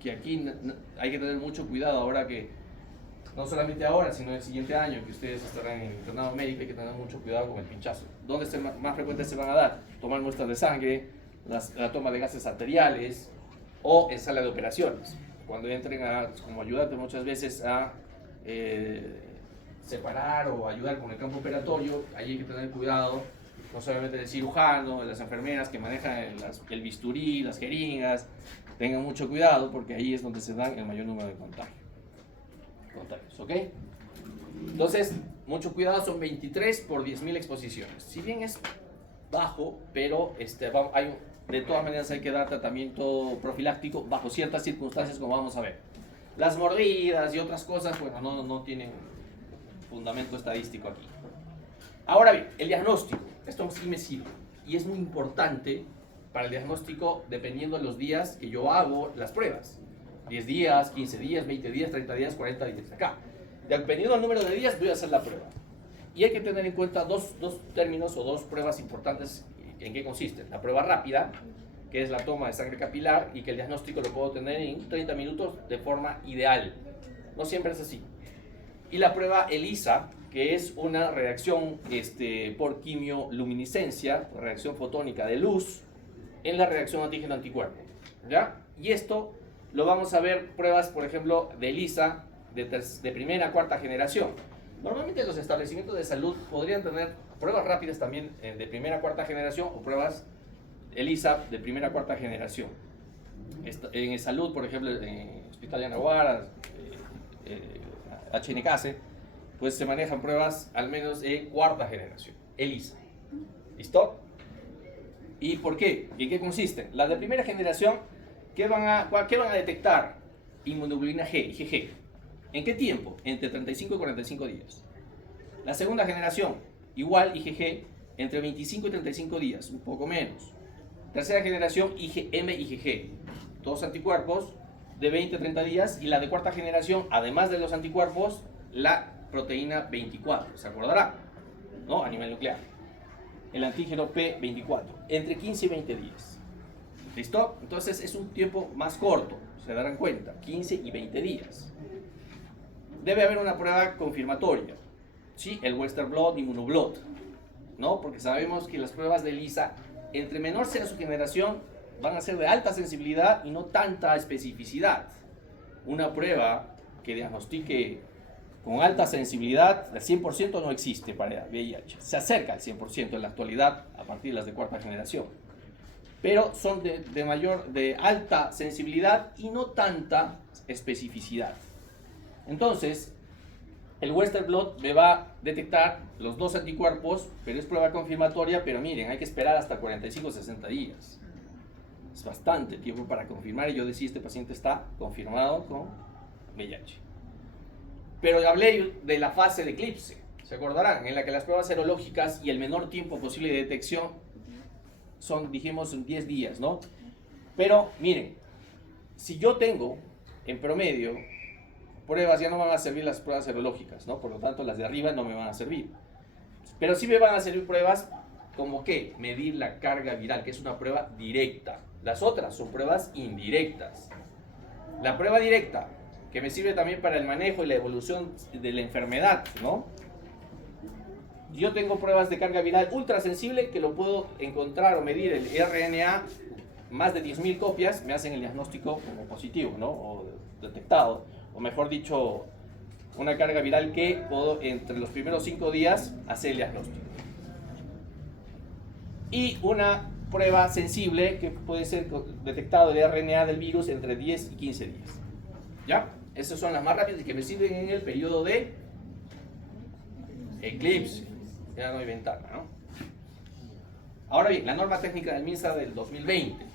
que aquí hay que tener mucho cuidado ahora que, no solamente ahora, sino el siguiente año, que ustedes estarán en internado médico, hay que tener mucho cuidado con el pinchazo. ¿Dónde más frecuentes se van a dar? Tomar muestras de sangre, la toma de gases arteriales o en sala de operaciones. Cuando entren como ayudante muchas veces a separar o ayudar con el campo operatorio, ahí hay que tener cuidado, no solamente el cirujano, las enfermeras que manejan el bisturí, las jeringas, tengan mucho cuidado porque ahí es donde se dan el mayor número de contagios, ¿ok? Entonces, mucho cuidado, son 23 por 10.000 exposiciones. Si bien es bajo, pero de todas maneras hay que dar tratamiento profiláctico bajo ciertas circunstancias, como vamos a ver. Las mordidas y otras cosas, bueno, no tienen fundamento estadístico aquí. Ahora bien, el diagnóstico, esto sí me sirve y es muy importante para el diagnóstico dependiendo de los días que yo hago las pruebas. 10 días, 15 días, 20 días, 30 días, 40 días. Acá, dependiendo del número de días, voy a hacer la prueba. Y hay que tener en cuenta dos términos o dos pruebas importantes. ¿En qué consisten? La prueba rápida, que es la toma de sangre capilar y que el diagnóstico lo puedo tener en 30 minutos de forma ideal. No siempre es así. Y la prueba ELISA, que es una reacción por quimioluminiscencia, reacción fotónica de luz, en la reacción antígeno-anticuerpo, ¿ya? Y esto lo vamos a ver pruebas, por ejemplo, de ELISA de primera a cuarta generación. Normalmente los establecimientos de salud podrían tener pruebas rápidas también de primera a cuarta generación o pruebas ELISA de primera a cuarta generación. En salud, por ejemplo, en Hospital de Anahuara, HNKC, pues se manejan pruebas al menos de cuarta generación, ELISA. ¿Listo? ¿Y por qué? ¿Y en qué consisten? Las de primera generación, ¿qué van a detectar? Inmunoglobulina G, IgG. ¿En qué tiempo? Entre 35 y 45 días. La segunda generación, igual IgG, entre 25 y 35 días, un poco menos. Tercera generación, IgM, IgG, todos anticuerpos de 20 a 30 días. Y la de cuarta generación, además de los anticuerpos, la proteína 24, ¿se acordará? ¿No? A nivel nuclear. El antígeno P24, entre 15 y 20 días. ¿Listo? Entonces es un tiempo más corto, se darán cuenta, 15 y 20 días. Debe haber una prueba confirmatoria, ¿sí? El Western blot, Immunoblot, ¿no? Porque sabemos que las pruebas de ELISA, entre menor sea su generación, van a ser de alta sensibilidad y no tanta especificidad. Una prueba que diagnostique con alta sensibilidad, el 100% no existe para VIH. Se acerca al 100% en la actualidad a partir de las de cuarta generación. Pero son de alta sensibilidad y no tanta especificidad. Entonces, el Western blot me va a detectar los dos anticuerpos, pero es prueba confirmatoria, pero miren, hay que esperar hasta 45 o 60 días. Es bastante tiempo para confirmar y yo decía, este paciente está confirmado con VIH. Pero hablé de la fase de eclipse, ¿se acordarán? En la que las pruebas serológicas y el menor tiempo posible de detección son, dijimos, 10 días, ¿no? Pero, miren, si yo tengo, en promedio, pruebas, ya no van a servir las pruebas serológicas, ¿no? Por lo tanto, las de arriba no me van a servir. Pero sí me van a servir pruebas como que medir la carga viral, que es una prueba directa. Las otras son pruebas indirectas. La prueba directa, que me sirve también para el manejo y la evolución de la enfermedad, ¿no? Yo tengo pruebas de carga viral ultrasensible que lo puedo encontrar o medir el RNA, más de 10.000 copias, me hacen el diagnóstico como positivo, ¿no? O detectado, o mejor dicho, una carga viral que puedo entre los primeros 5 días hacer el diagnóstico. Y una prueba sensible que puede ser detectado el RNA del virus entre 10 y 15 días. ¿Ya? Esas son las más rápidas y que me sirven en el periodo de eclipse. Ya no hay ventana, ¿no? Ahora bien, la norma técnica del MINSA del 2020.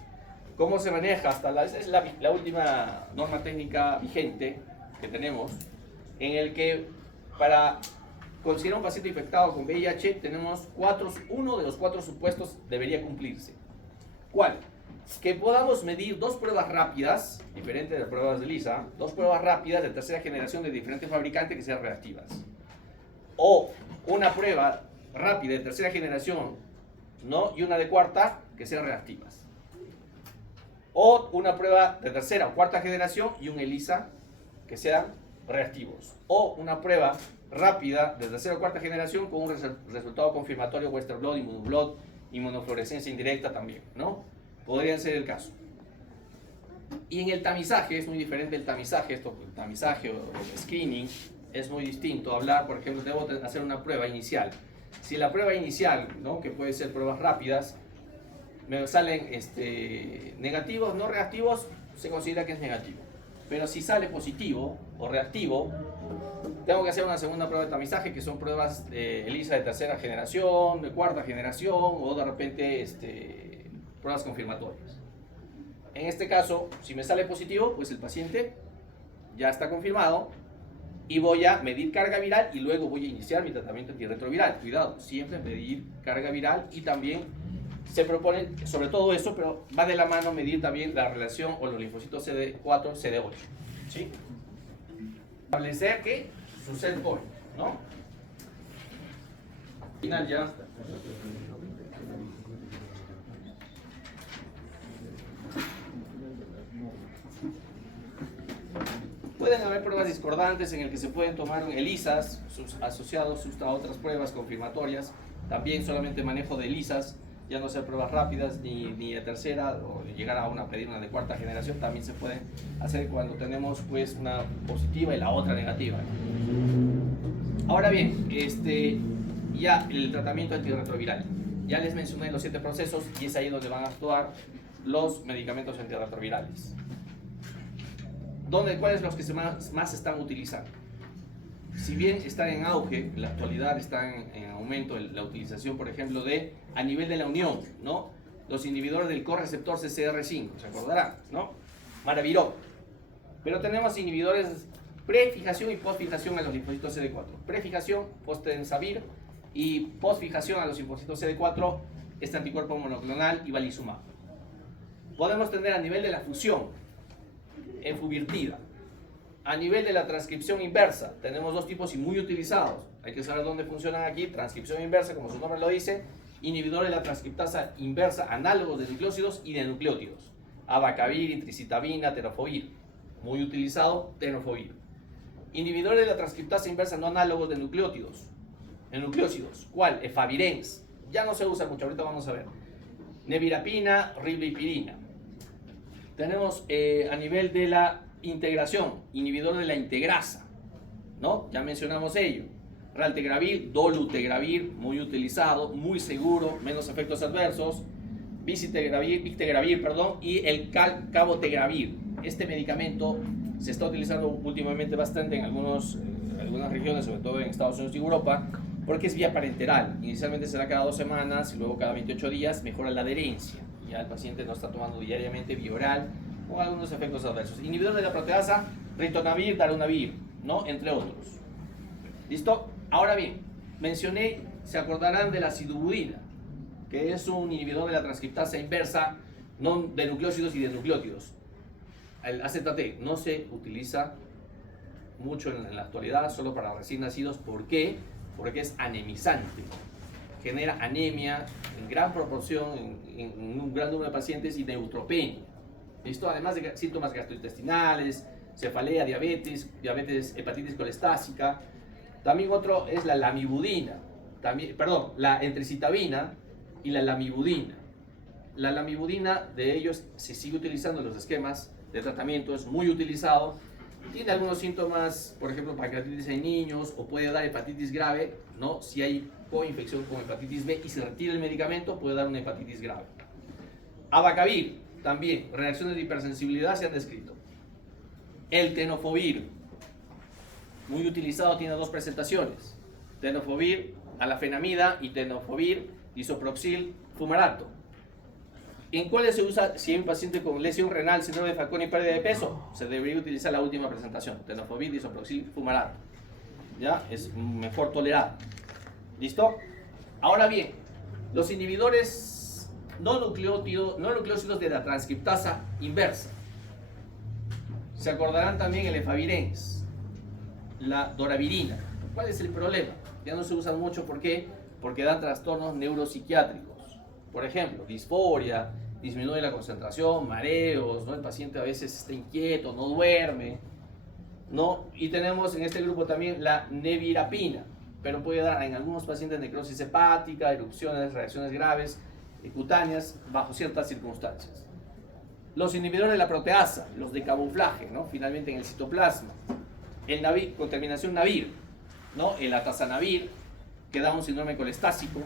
¿Cómo se maneja? Es la última norma técnica vigente que tenemos, en el que para considerar un paciente infectado con VIH tenemos uno de los 4 supuestos debería cumplirse. ¿Cuál? Que podamos medir 2 pruebas rápidas, diferentes de pruebas de ELISA, 2 pruebas rápidas de tercera generación de diferentes fabricantes que sean reactivas. O una prueba rápida de tercera generación, ¿no? Y una de cuarta que sean reactivas. O una prueba de tercera o cuarta generación y un ELISA que sean reactivos. O una prueba rápida de tercera o cuarta generación con un resultado confirmatorio, Western blot, Immunoblot, inmunofluorescencia indirecta también, ¿no? Podría ser el caso. Y en el tamizaje, es muy diferente el tamizaje, el tamizaje o screening es muy distinto. Hablar, por ejemplo, debo hacer una prueba inicial. Si la prueba inicial, ¿no? Que puede ser pruebas rápidas, me salen negativos, no reactivos, se considera que es negativo. Pero si sale positivo o reactivo, tengo que hacer una segunda prueba de tamizaje, que son pruebas de ELISA de tercera generación, de cuarta generación, o de repente pruebas confirmatorias. En este caso, si me sale positivo, pues el paciente ya está confirmado y voy a medir carga viral y luego voy a iniciar mi tratamiento antirretroviral. Cuidado, siempre medir carga viral, y también se propone sobre todo eso, pero va de la mano medir también la relación o los linfocitos CD4, CD8, ¿sí? Establecer que su set point, ¿no? Final ya. Pueden haber pruebas discordantes en el que se pueden tomar ELISAs asociados a otras pruebas confirmatorias. También solamente manejo de ELISAs, ya no ser pruebas rápidas ni de tercera o llegar a pedir una de cuarta generación. También se pueden hacer cuando tenemos pues una positiva y la otra negativa. Ahora bien, ya el tratamiento antirretroviral. Ya les mencioné los 7 procesos y es ahí donde van a actuar los medicamentos antirretrovirales. ¿Cuáles son los que más se están utilizando? Si bien están en auge, en la actualidad están en aumento la utilización, por ejemplo, a nivel de la unión, ¿no? Los inhibidores del correceptor CCR5, ¿se acordarán? ¿No? Maraviroc. Pero tenemos inhibidores prefijación y postfijación a los linfocitos CD4. Prefijación, Fostensavir, y postfijación a los linfocitos CD4, este anticuerpo monoclonal y Valizumab. Podemos tener a nivel de la fusión, Enfuvirtida. A nivel de la transcripción inversa, tenemos dos tipos y muy utilizados. Hay que saber dónde funcionan aquí. Transcripción inversa, como su nombre lo dice, inhibidores de la transcriptasa inversa, análogos de nucleósidos y de nucleótidos. Abacavir, intricitabina, tenofovir. Muy utilizado, tenofovir. Inhibidores de la transcriptasa inversa no análogos de nucleótidos. En nucleósidos, ¿cuál? Efavirenz. Ya no se usa mucho, ahorita vamos a ver. Nevirapina, riblepirina. Tenemos a nivel de la integración, inhibidor de la integrasa, ¿no? Ya mencionamos ello. Raltegravir, dolutegravir, muy utilizado, muy seguro, menos efectos adversos. Victegravir, perdón, y el cabotegravir. Este medicamento se está utilizando últimamente bastante en algunas regiones, sobre todo en Estados Unidos y Europa, porque es vía parenteral. Inicialmente será cada 2 semanas y luego cada 28 días, mejora la adherencia. Ya el paciente no está tomando diariamente vía oral con algunos efectos adversos. Inhibidor de la proteasa, ritonavir, darunavir, ¿no? Entre otros. ¿Listo? Ahora bien, mencioné, se acordarán de la acidubudina, que es un inhibidor de la transcriptasa inversa de nucleósidos y de nucleótidos. El AZT no se utiliza mucho en la actualidad, solo para recién nacidos. ¿Por qué? Porque es anemizante. Genera anemia en gran proporción en un gran número de pacientes y neutropenia. ¿Listo? Además de síntomas gastrointestinales, cefalea, diabetes, hepatitis colestásica. También otro es la lamivudina, la entricitabina y la lamivudina. La lamivudina de ellos se sigue utilizando en los esquemas de tratamiento, es muy utilizado. Tiene algunos síntomas, por ejemplo, pancreatitis en niños, o puede dar hepatitis grave, ¿no? Si hay coinfección con hepatitis B y se retira el medicamento, puede dar una hepatitis grave. Abacavir, también, reacciones de hipersensibilidad se han descrito. El tenofovir, muy utilizado, tiene 2 presentaciones. Tenofovir, alafenamida, y tenofovir, disoproxil, fumarato. ¿En cuáles se usa si hay un paciente con lesión renal, síndrome de Fanconi y pérdida de peso? Se debería utilizar la última presentación, tenofovir, disoproxil, fumarato. ¿Ya? Es mejor tolerado. ¿Listo? Ahora bien, los inhibidores no nucleósidos de la transcriptasa inversa. Se acordarán también el efavirenz, la doravirina. ¿Cuál es el problema? Ya no se usan mucho, ¿por qué? Porque dan trastornos neuropsiquiátricos. Por ejemplo, disforia, disminuye la concentración, mareos, ¿no? El paciente a veces está inquieto, no duerme, ¿no? Y tenemos en este grupo también la nevirapina, pero puede dar en algunos pacientes necrosis hepática, erupciones, reacciones graves, cutáneas, bajo ciertas circunstancias. Los inhibidores de la proteasa, los de camuflaje, ¿no? Finalmente en el citoplasma. El navir, con terminación navir, ¿no? El atazanavir, que da un síndrome colestásico,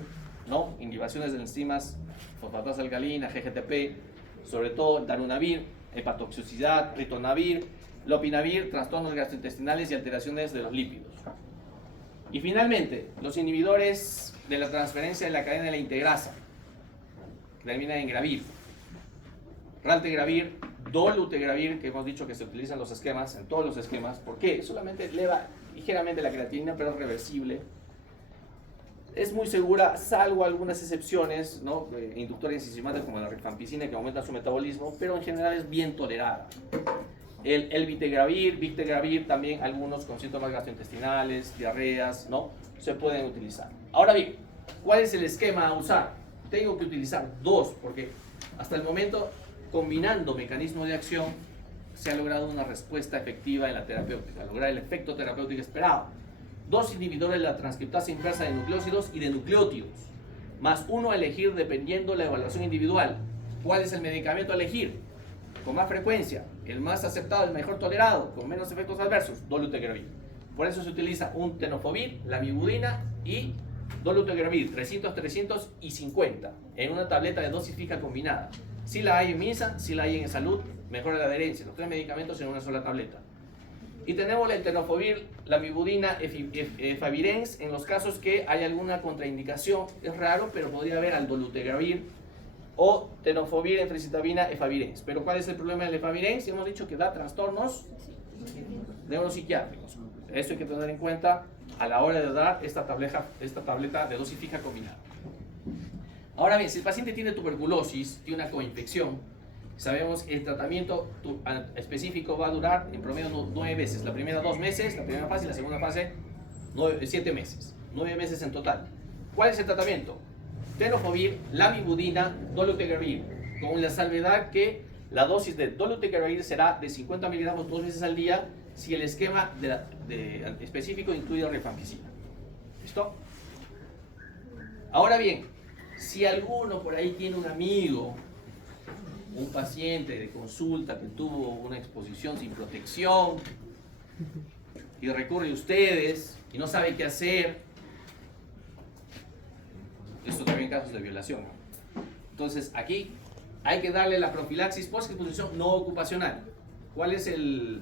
¿no? Inhibiciones de enzimas fosfatasa alcalina, GGTP, sobre todo darunavir, hepatotoxicidad, ritonavir, lopinavir, trastornos gastrointestinales y alteraciones de los lípidos. Y finalmente, los inhibidores de la transferencia de la cadena de la integrasa, que terminan en gravir. Raltegravir, dolutegravir, que hemos dicho que se utiliza en los esquemas, en todos los esquemas. ¿Por qué? Solamente eleva ligeramente la creatinina, pero es reversible. Es muy segura, salvo algunas excepciones, ¿no? Inductores enzimáticos como la rifampicina, que aumenta su metabolismo, pero en general es bien tolerada. El victegravir, también algunos con síntomas gastrointestinales, diarreas, ¿no? Se pueden utilizar. Ahora bien, ¿cuál es el esquema a usar? Tengo que utilizar 2, porque hasta el momento, combinando mecanismos de acción, se ha logrado una respuesta efectiva en la terapéutica, lograr el efecto terapéutico esperado. 2 inhibidores de la transcriptasa inversa de nucleósidos y de nucleótidos, más uno a elegir dependiendo de la evaluación individual. ¿Cuál es el medicamento a elegir? Con más frecuencia, el más aceptado, el mejor tolerado, con menos efectos adversos, dolutegravir. Por eso se utiliza un tenofovir, lamivudina y dolutegravir, 300, 300 y 50, en una tableta de dosis fija combinada. Si la hay en MINSA, si la hay en Salud, mejora la adherencia, los 3 medicamentos en una sola tableta. Y tenemos el tenofovir, lamivudina, efavirenz, en los casos que hay alguna contraindicación. Es raro, pero podría haber al dolutegravir o tenofovir, enfencitabina, efavirenz. Pero ¿cuál es el problema del efavirenz? Hemos dicho que da trastornos neuropsiquiátricos. Eso hay que tener en cuenta a la hora de dar esta tableta de dosis fija combinada. Ahora bien, si el paciente tiene tuberculosis, tiene una coinfección, sabemos que el tratamiento específico va a durar en promedio 9 veces. La primera 2 meses, la primera fase y la segunda fase 7 meses. 9 meses en total. ¿Cuál es el tratamiento? Tenofovir, lamivudina, dolutegravir, con la salvedad que la dosis de dolutegravir será de 50 miligramos 2 veces al día si el esquema específico incluye rifampicina. ¿Listo? Ahora bien, si alguno por ahí tiene un amigo, un paciente de consulta que tuvo una exposición sin protección y recurre a ustedes y no sabe qué hacer, esto también casos de violación. Entonces aquí hay que darle la profilaxis post-exposición no ocupacional. ¿Cuál es el...?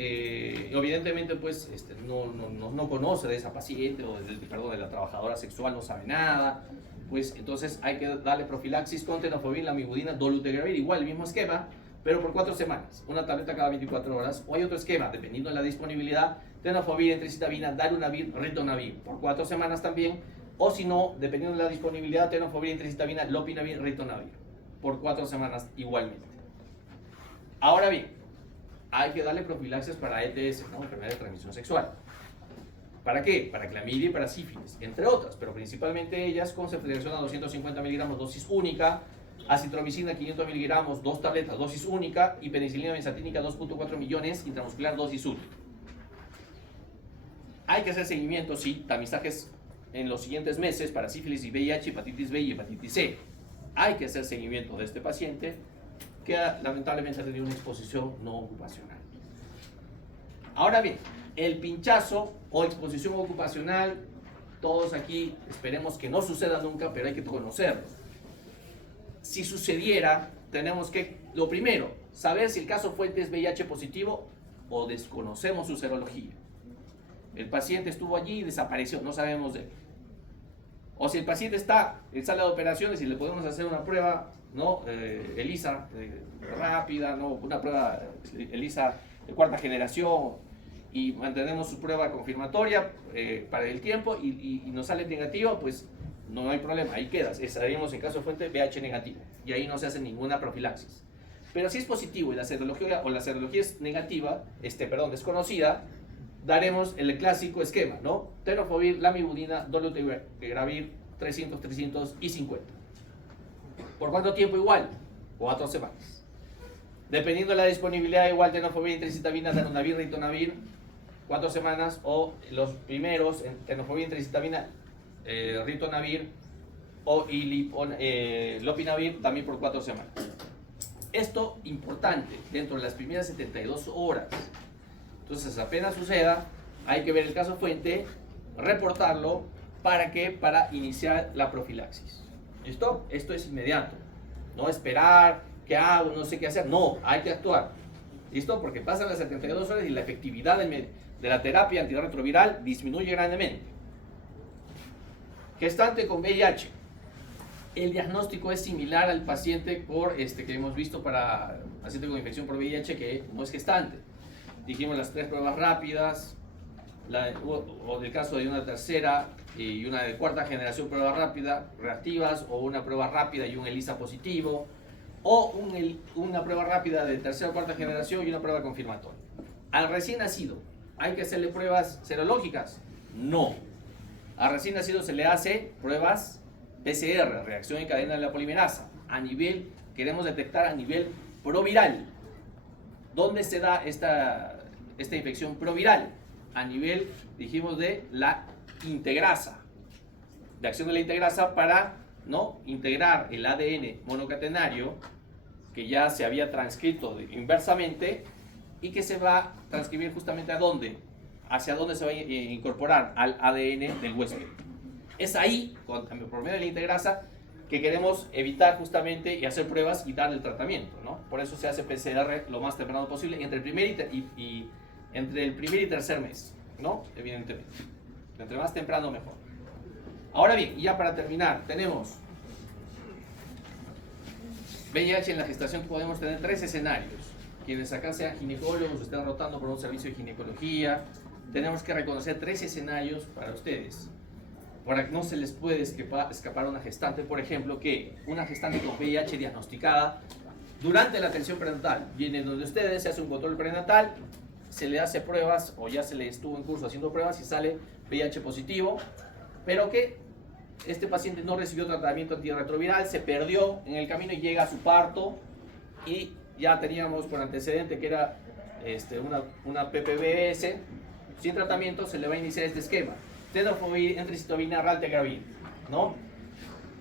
Evidentemente pues no conoce de esa paciente o de la trabajadora sexual, no sabe nada, pues entonces hay que darle profilaxis con tenofovir, lamivudina, dolutegravir, igual el mismo esquema, pero por 4 semanas, una tableta cada 24 horas, o hay otro esquema, dependiendo de la disponibilidad, tenofovir, entricitabina, darunavir, ritonavir, por 4 semanas también, o si no, dependiendo de la disponibilidad, tenofovir, entricitabina, lopinavir, ritonavir, por 4 semanas igualmente. Ahora bien, hay que darle profilaxis para ETS, ¿no? Enfermedad de transmisión sexual. ¿Para qué? Para clamidia y para sífilis, entre otras, pero principalmente ellas con ceftriaxona 250 miligramos, dosis única, acitromicina 500 miligramos, 2 tabletas, dosis única, y penicilina benzatínica 2.4 millones, intramuscular, dosis única. Hay que hacer seguimiento, sí, tamizajes en los siguientes meses para sífilis y VIH, hepatitis B y hepatitis C. Hay que hacer seguimiento de este paciente que lamentablemente ha tenido una exposición no ocupacional. Ahora bien, el pinchazo o exposición ocupacional, todos aquí esperemos que no suceda nunca, pero hay que conocerlo. Si sucediera, tenemos que, lo primero, saber si el caso fuente es VIH positivo o desconocemos su serología. El paciente estuvo allí y desapareció, no sabemos de él. O si el paciente está en sala de operaciones y le podemos hacer una prueba, ¿no? ELISA rápida, ¿no? Una prueba ELISA de 4ª generación, y mantenemos su prueba confirmatoria para el tiempo y nos sale negativo, pues no hay problema, ahí quedas. Estaríamos en caso de fuente VIH negativo y ahí no se hace ninguna profilaxis. Pero si es positivo y la serología es negativa, desconocida, daremos el clásico esquema, ¿no? Tenofovir, lamivudina, dolutegravir, 300, 300 y 50. ¿Por cuánto tiempo igual? 4 semanas. Dependiendo de la disponibilidad, igual tenofovir, entricitabina, darunavir, ritonavir, 4 semanas, o los primeros, tenofovir, entricitabina, ritonavir lopinavir, también por 4 semanas. Esto importante, dentro de las primeras 72 horas. Entonces, apenas suceda, hay que ver el caso fuente, reportarlo, ¿para qué? Para iniciar la profilaxis. ¿Listo? Esto es inmediato. No esperar, ¿qué hago? No sé qué hacer. No, hay que actuar. ¿Listo? Porque pasan las 72 horas y la efectividad de la terapia antirretroviral disminuye grandemente. Gestante con VIH. El diagnóstico es similar al paciente que hemos visto para paciente con infección por VIH que no es gestante. Dijimos las 3 pruebas rápidas, o del caso de una tercera y una de 4ª generación prueba rápida, reactivas, o una prueba rápida y un ELISA positivo, o una prueba rápida de 3ª o 4ª generación y una prueba confirmatoria. Al recién nacido, ¿hay que hacerle pruebas serológicas? No. Al recién nacido se le hace pruebas PCR, reacción en cadena de la polimerasa. Queremos detectar a nivel proviral. ¿Dónde se da esta infección proviral? A nivel, dijimos, de la integrasa, de acción de la integrasa para, ¿no?, integrar el ADN monocatenario que ya se había transcrito inversamente y que se va a transcribir justamente ¿a dónde? Hacia dónde se va a incorporar al ADN del huésped. Es ahí, por medio de la integrasa, que queremos evitar justamente y hacer pruebas y dar el tratamiento, ¿no? Por eso se hace PCR lo más temprano posible, entre el primer y tercer mes, ¿no? Evidentemente. Entre más temprano, mejor. Ahora bien, y ya para terminar, tenemos VIH en la gestación. Podemos tener 3 escenarios. Quienes acá sean ginecólogos, estén rotando por un servicio de ginecología, tenemos que reconocer 3 escenarios para ustedes. Para que no se les puede escapar una gestante, por ejemplo, que una gestante con VIH diagnosticada durante la atención prenatal viene donde ustedes, se hace un control prenatal, se le hace pruebas o ya se le estuvo en curso haciendo pruebas y sale VIH positivo, pero que este paciente no recibió tratamiento antirretroviral, se perdió en el camino y llega a su parto y ya teníamos por antecedente que era una PPBS. Sin tratamiento se le va a iniciar este esquema: tenofovir, entricitabina, raltegravir, ¿no?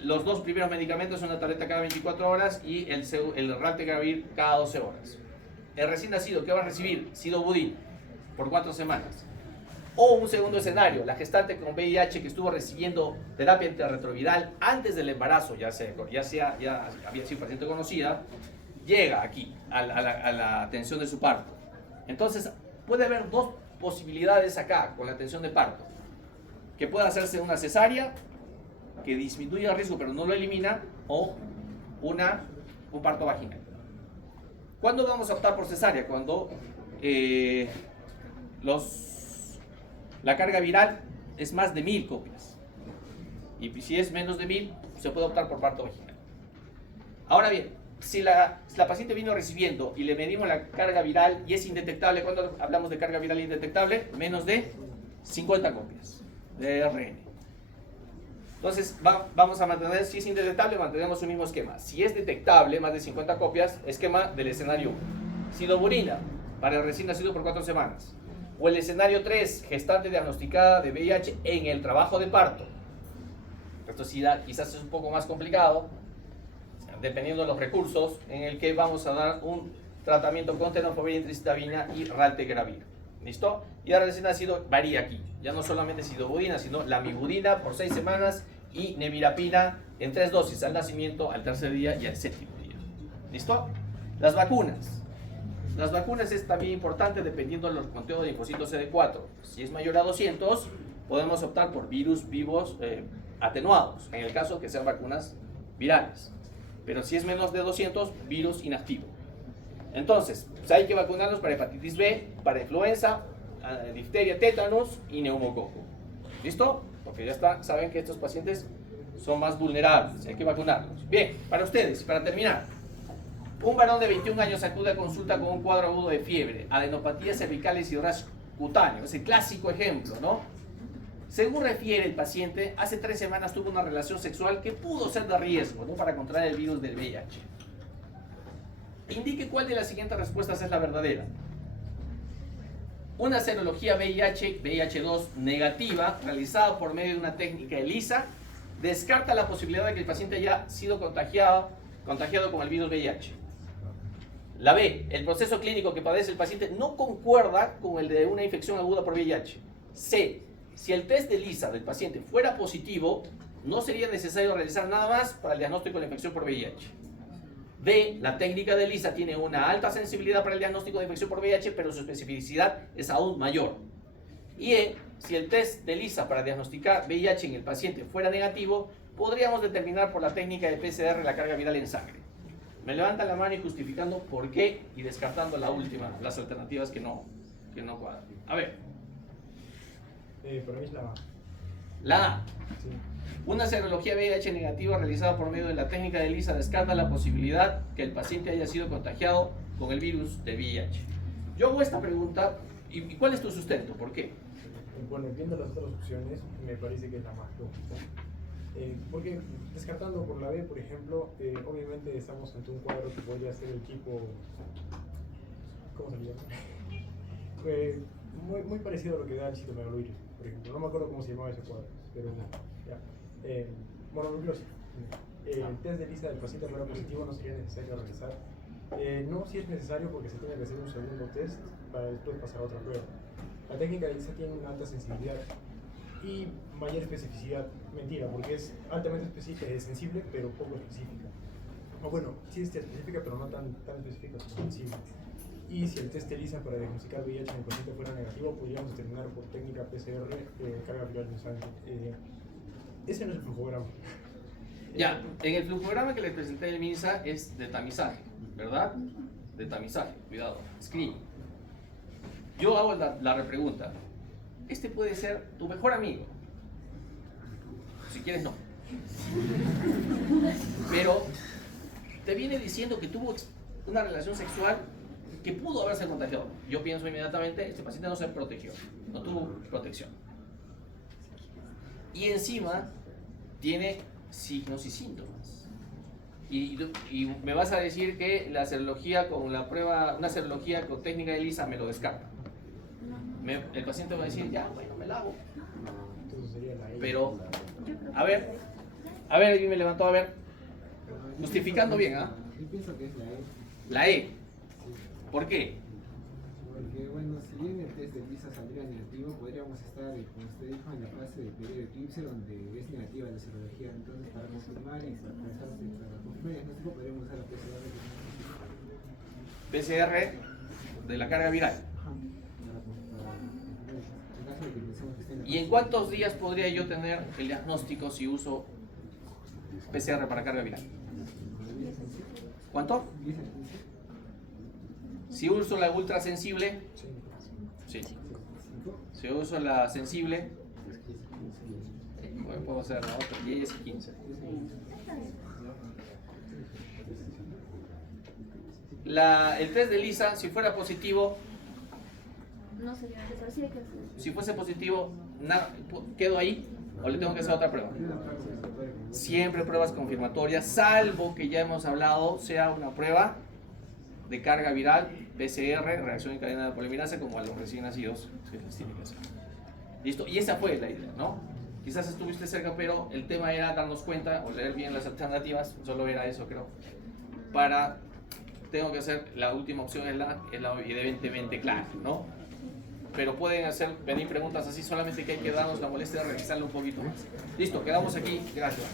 Los 2 primeros medicamentos son una tableta cada 24 horas y el raltegravir cada 12 horas. El recién nacido, ¿qué va a recibir? Sidobudin por 4 semanas. O un segundo escenario, la gestante con VIH que estuvo recibiendo terapia antirretroviral antes del embarazo, ya había sido paciente conocida, llega aquí a la atención de su parto. Entonces puede haber 2 posibilidades acá con la atención de parto: que pueda hacerse una cesárea que disminuya el riesgo pero no lo elimina, o un parto vaginal. ¿Cuándo vamos a optar por cesárea? Cuando la carga viral es más de 1000 copias, y si es menos de 1000 se puede optar por parto vaginal. Ahora bien, si la paciente vino recibiendo y le medimos la carga viral y es indetectable, ¿cuándo hablamos de carga viral indetectable? Menos de 50 copias de ARN. Entonces vamos a mantener, si es indetectable, mantenemos un mismo esquema. Si es detectable, más de 50 copias, esquema del escenario 1. Sidoburina para el recién nacido por 4 semanas. O el escenario 3, gestante diagnosticada de VIH en el trabajo de parto. Esto sí quizás es un poco más complicado, dependiendo de los recursos, en el que vamos a dar un tratamiento con tenofovir, entricitabina y raltegravir. ¿Listo? Y ahora recién nacido varía aquí. Ya no solamente sidobudina, sino lamivudina por 6 semanas y nevirapina en 3 dosis al nacimiento, al tercer día y al 7º día. ¿Listo? Las vacunas. Las vacunas es también importante dependiendo del conteo de linfocito CD4. Si es mayor a 200, podemos optar por virus vivos atenuados, en el caso que sean vacunas virales. Pero si es menos de 200, virus inactivo. Entonces, pues hay que vacunarlos para hepatitis B, para influenza, difteria, tétanos y neumococo. ¿Listo? Porque ya saben que estos pacientes son más vulnerables, hay que vacunarlos. Bien, para ustedes, para terminar. Un varón de 21 años acude a consulta con un cuadro agudo de fiebre, adenopatías cervicales y rash cutáneo. Es el clásico ejemplo, ¿no? Según refiere el paciente, hace 3 semanas tuvo una relación sexual que pudo ser de riesgo, ¿no?, para contraer el virus del VIH. Indique cuál de las siguientes respuestas es la verdadera. Una serología VIH, VIH2 negativa, realizada por medio de una técnica ELISA, descarta la posibilidad de que el paciente haya sido contagiado con el virus VIH. La B, el proceso clínico que padece el paciente no concuerda con el de una infección aguda por VIH. C, si el test de ELISA del paciente fuera positivo, no sería necesario realizar nada más para el diagnóstico de la infección por VIH. D, la técnica de ELISA tiene una alta sensibilidad para el diagnóstico de infección por VIH, pero su especificidad es aún mayor. Y E, si el test de ELISA para diagnosticar VIH en el paciente fuera negativo, podríamos determinar por la técnica de PCR la carga viral en sangre. Me levantan la mano y justificando por qué y descartando la última, las alternativas que no cuadran. A ver. Para mí es la A. La A. Sí. Una serología VIH negativa realizada por medio de la técnica de ELISA descarta la posibilidad que el paciente haya sido contagiado con el virus de VIH. Yo hago esta pregunta, ¿y cuál es tu sustento? ¿Por qué? Bueno, viendo las otras opciones, me parece que es la más lógica. Porque descartando por la B, por ejemplo, obviamente estamos ante un cuadro que podría ser el tipo ¿cómo se llama? Muy parecido a lo que da el citomegalovirus, por ejemplo. No me acuerdo cómo se llamaba ese cuadro, pero ya. Mononucleosis. El test de ELISA del paciente fuera positivo no sería necesario realizar. No, sí es necesario porque se tiene que hacer un segundo test para después pasar a otra prueba. La técnica de ELISA tiene una alta sensibilidad y mayor especificidad. Mentira, porque es altamente sensible, pero poco específica. O bueno, sí es específica, pero no tan específica como sensible. Y si el test ELISA para diagnosticar VIH en el paciente fuera negativo, podríamos determinar por técnica PCR carga viral de sangre. Ese no es el flujograma. Ya, en el flujograma que les presenté del MINSA es de tamizaje, ¿verdad? De tamizaje, cuidado, screening. Yo hago la repregunta. Este puede ser tu mejor amigo. Si quieres, no. Pero te viene diciendo que tuvo una relación sexual que pudo haberse contagiado. Yo pienso inmediatamente, este paciente no se protegió, no tuvo protección. Y encima tiene signos y síntomas. Y me vas a decir que la serología con la prueba, una serología con técnica de ELISA me lo descarta. El paciente va a decir, ya, bueno, me la hago. Pero, a ver, alguien me levantó, a ver, justificando bien, ¿ah? Yo pienso que es la E. La E. ¿Por qué? Porque, bueno, si bien el test de ELISA saldría negativo, podríamos estar, como usted dijo, en la fase de periodo de eclipse donde es negativa la serología. Entonces, para confirmar y para confirmar el diagnóstico, podríamos usar la PCR. PCR de la carga viral. ¿Y en cuántos días podría yo tener el diagnóstico si uso PCR para carga viral? ¿Cuánto? Si uso la ultrasensible, sí. Si uso la sensible, bueno, puedo hacer la otra, 10 y 15. El test de ELISA, si fuera positivo, no sería necesario. si fuese positivo, ¿quedo ahí o le tengo que hacer otra prueba? Siempre pruebas confirmatorias, salvo que ya hemos hablado, sea una prueba de carga viral, PCR, reacción en cadena de polimerasa, como a los recién nacidos que les tiene que hacer. ¿Listo? Y esa fue la idea, ¿no? Quizás estuviste cerca, pero el tema era darnos cuenta o leer bien las alternativas, solo era eso, creo. Tengo que hacer, la última opción es la evidentemente clara, ¿no? Pero pueden venir preguntas así, solamente que hay que darnos la molestia de revisarlo un poquito más. Listo, quedamos aquí, gracias.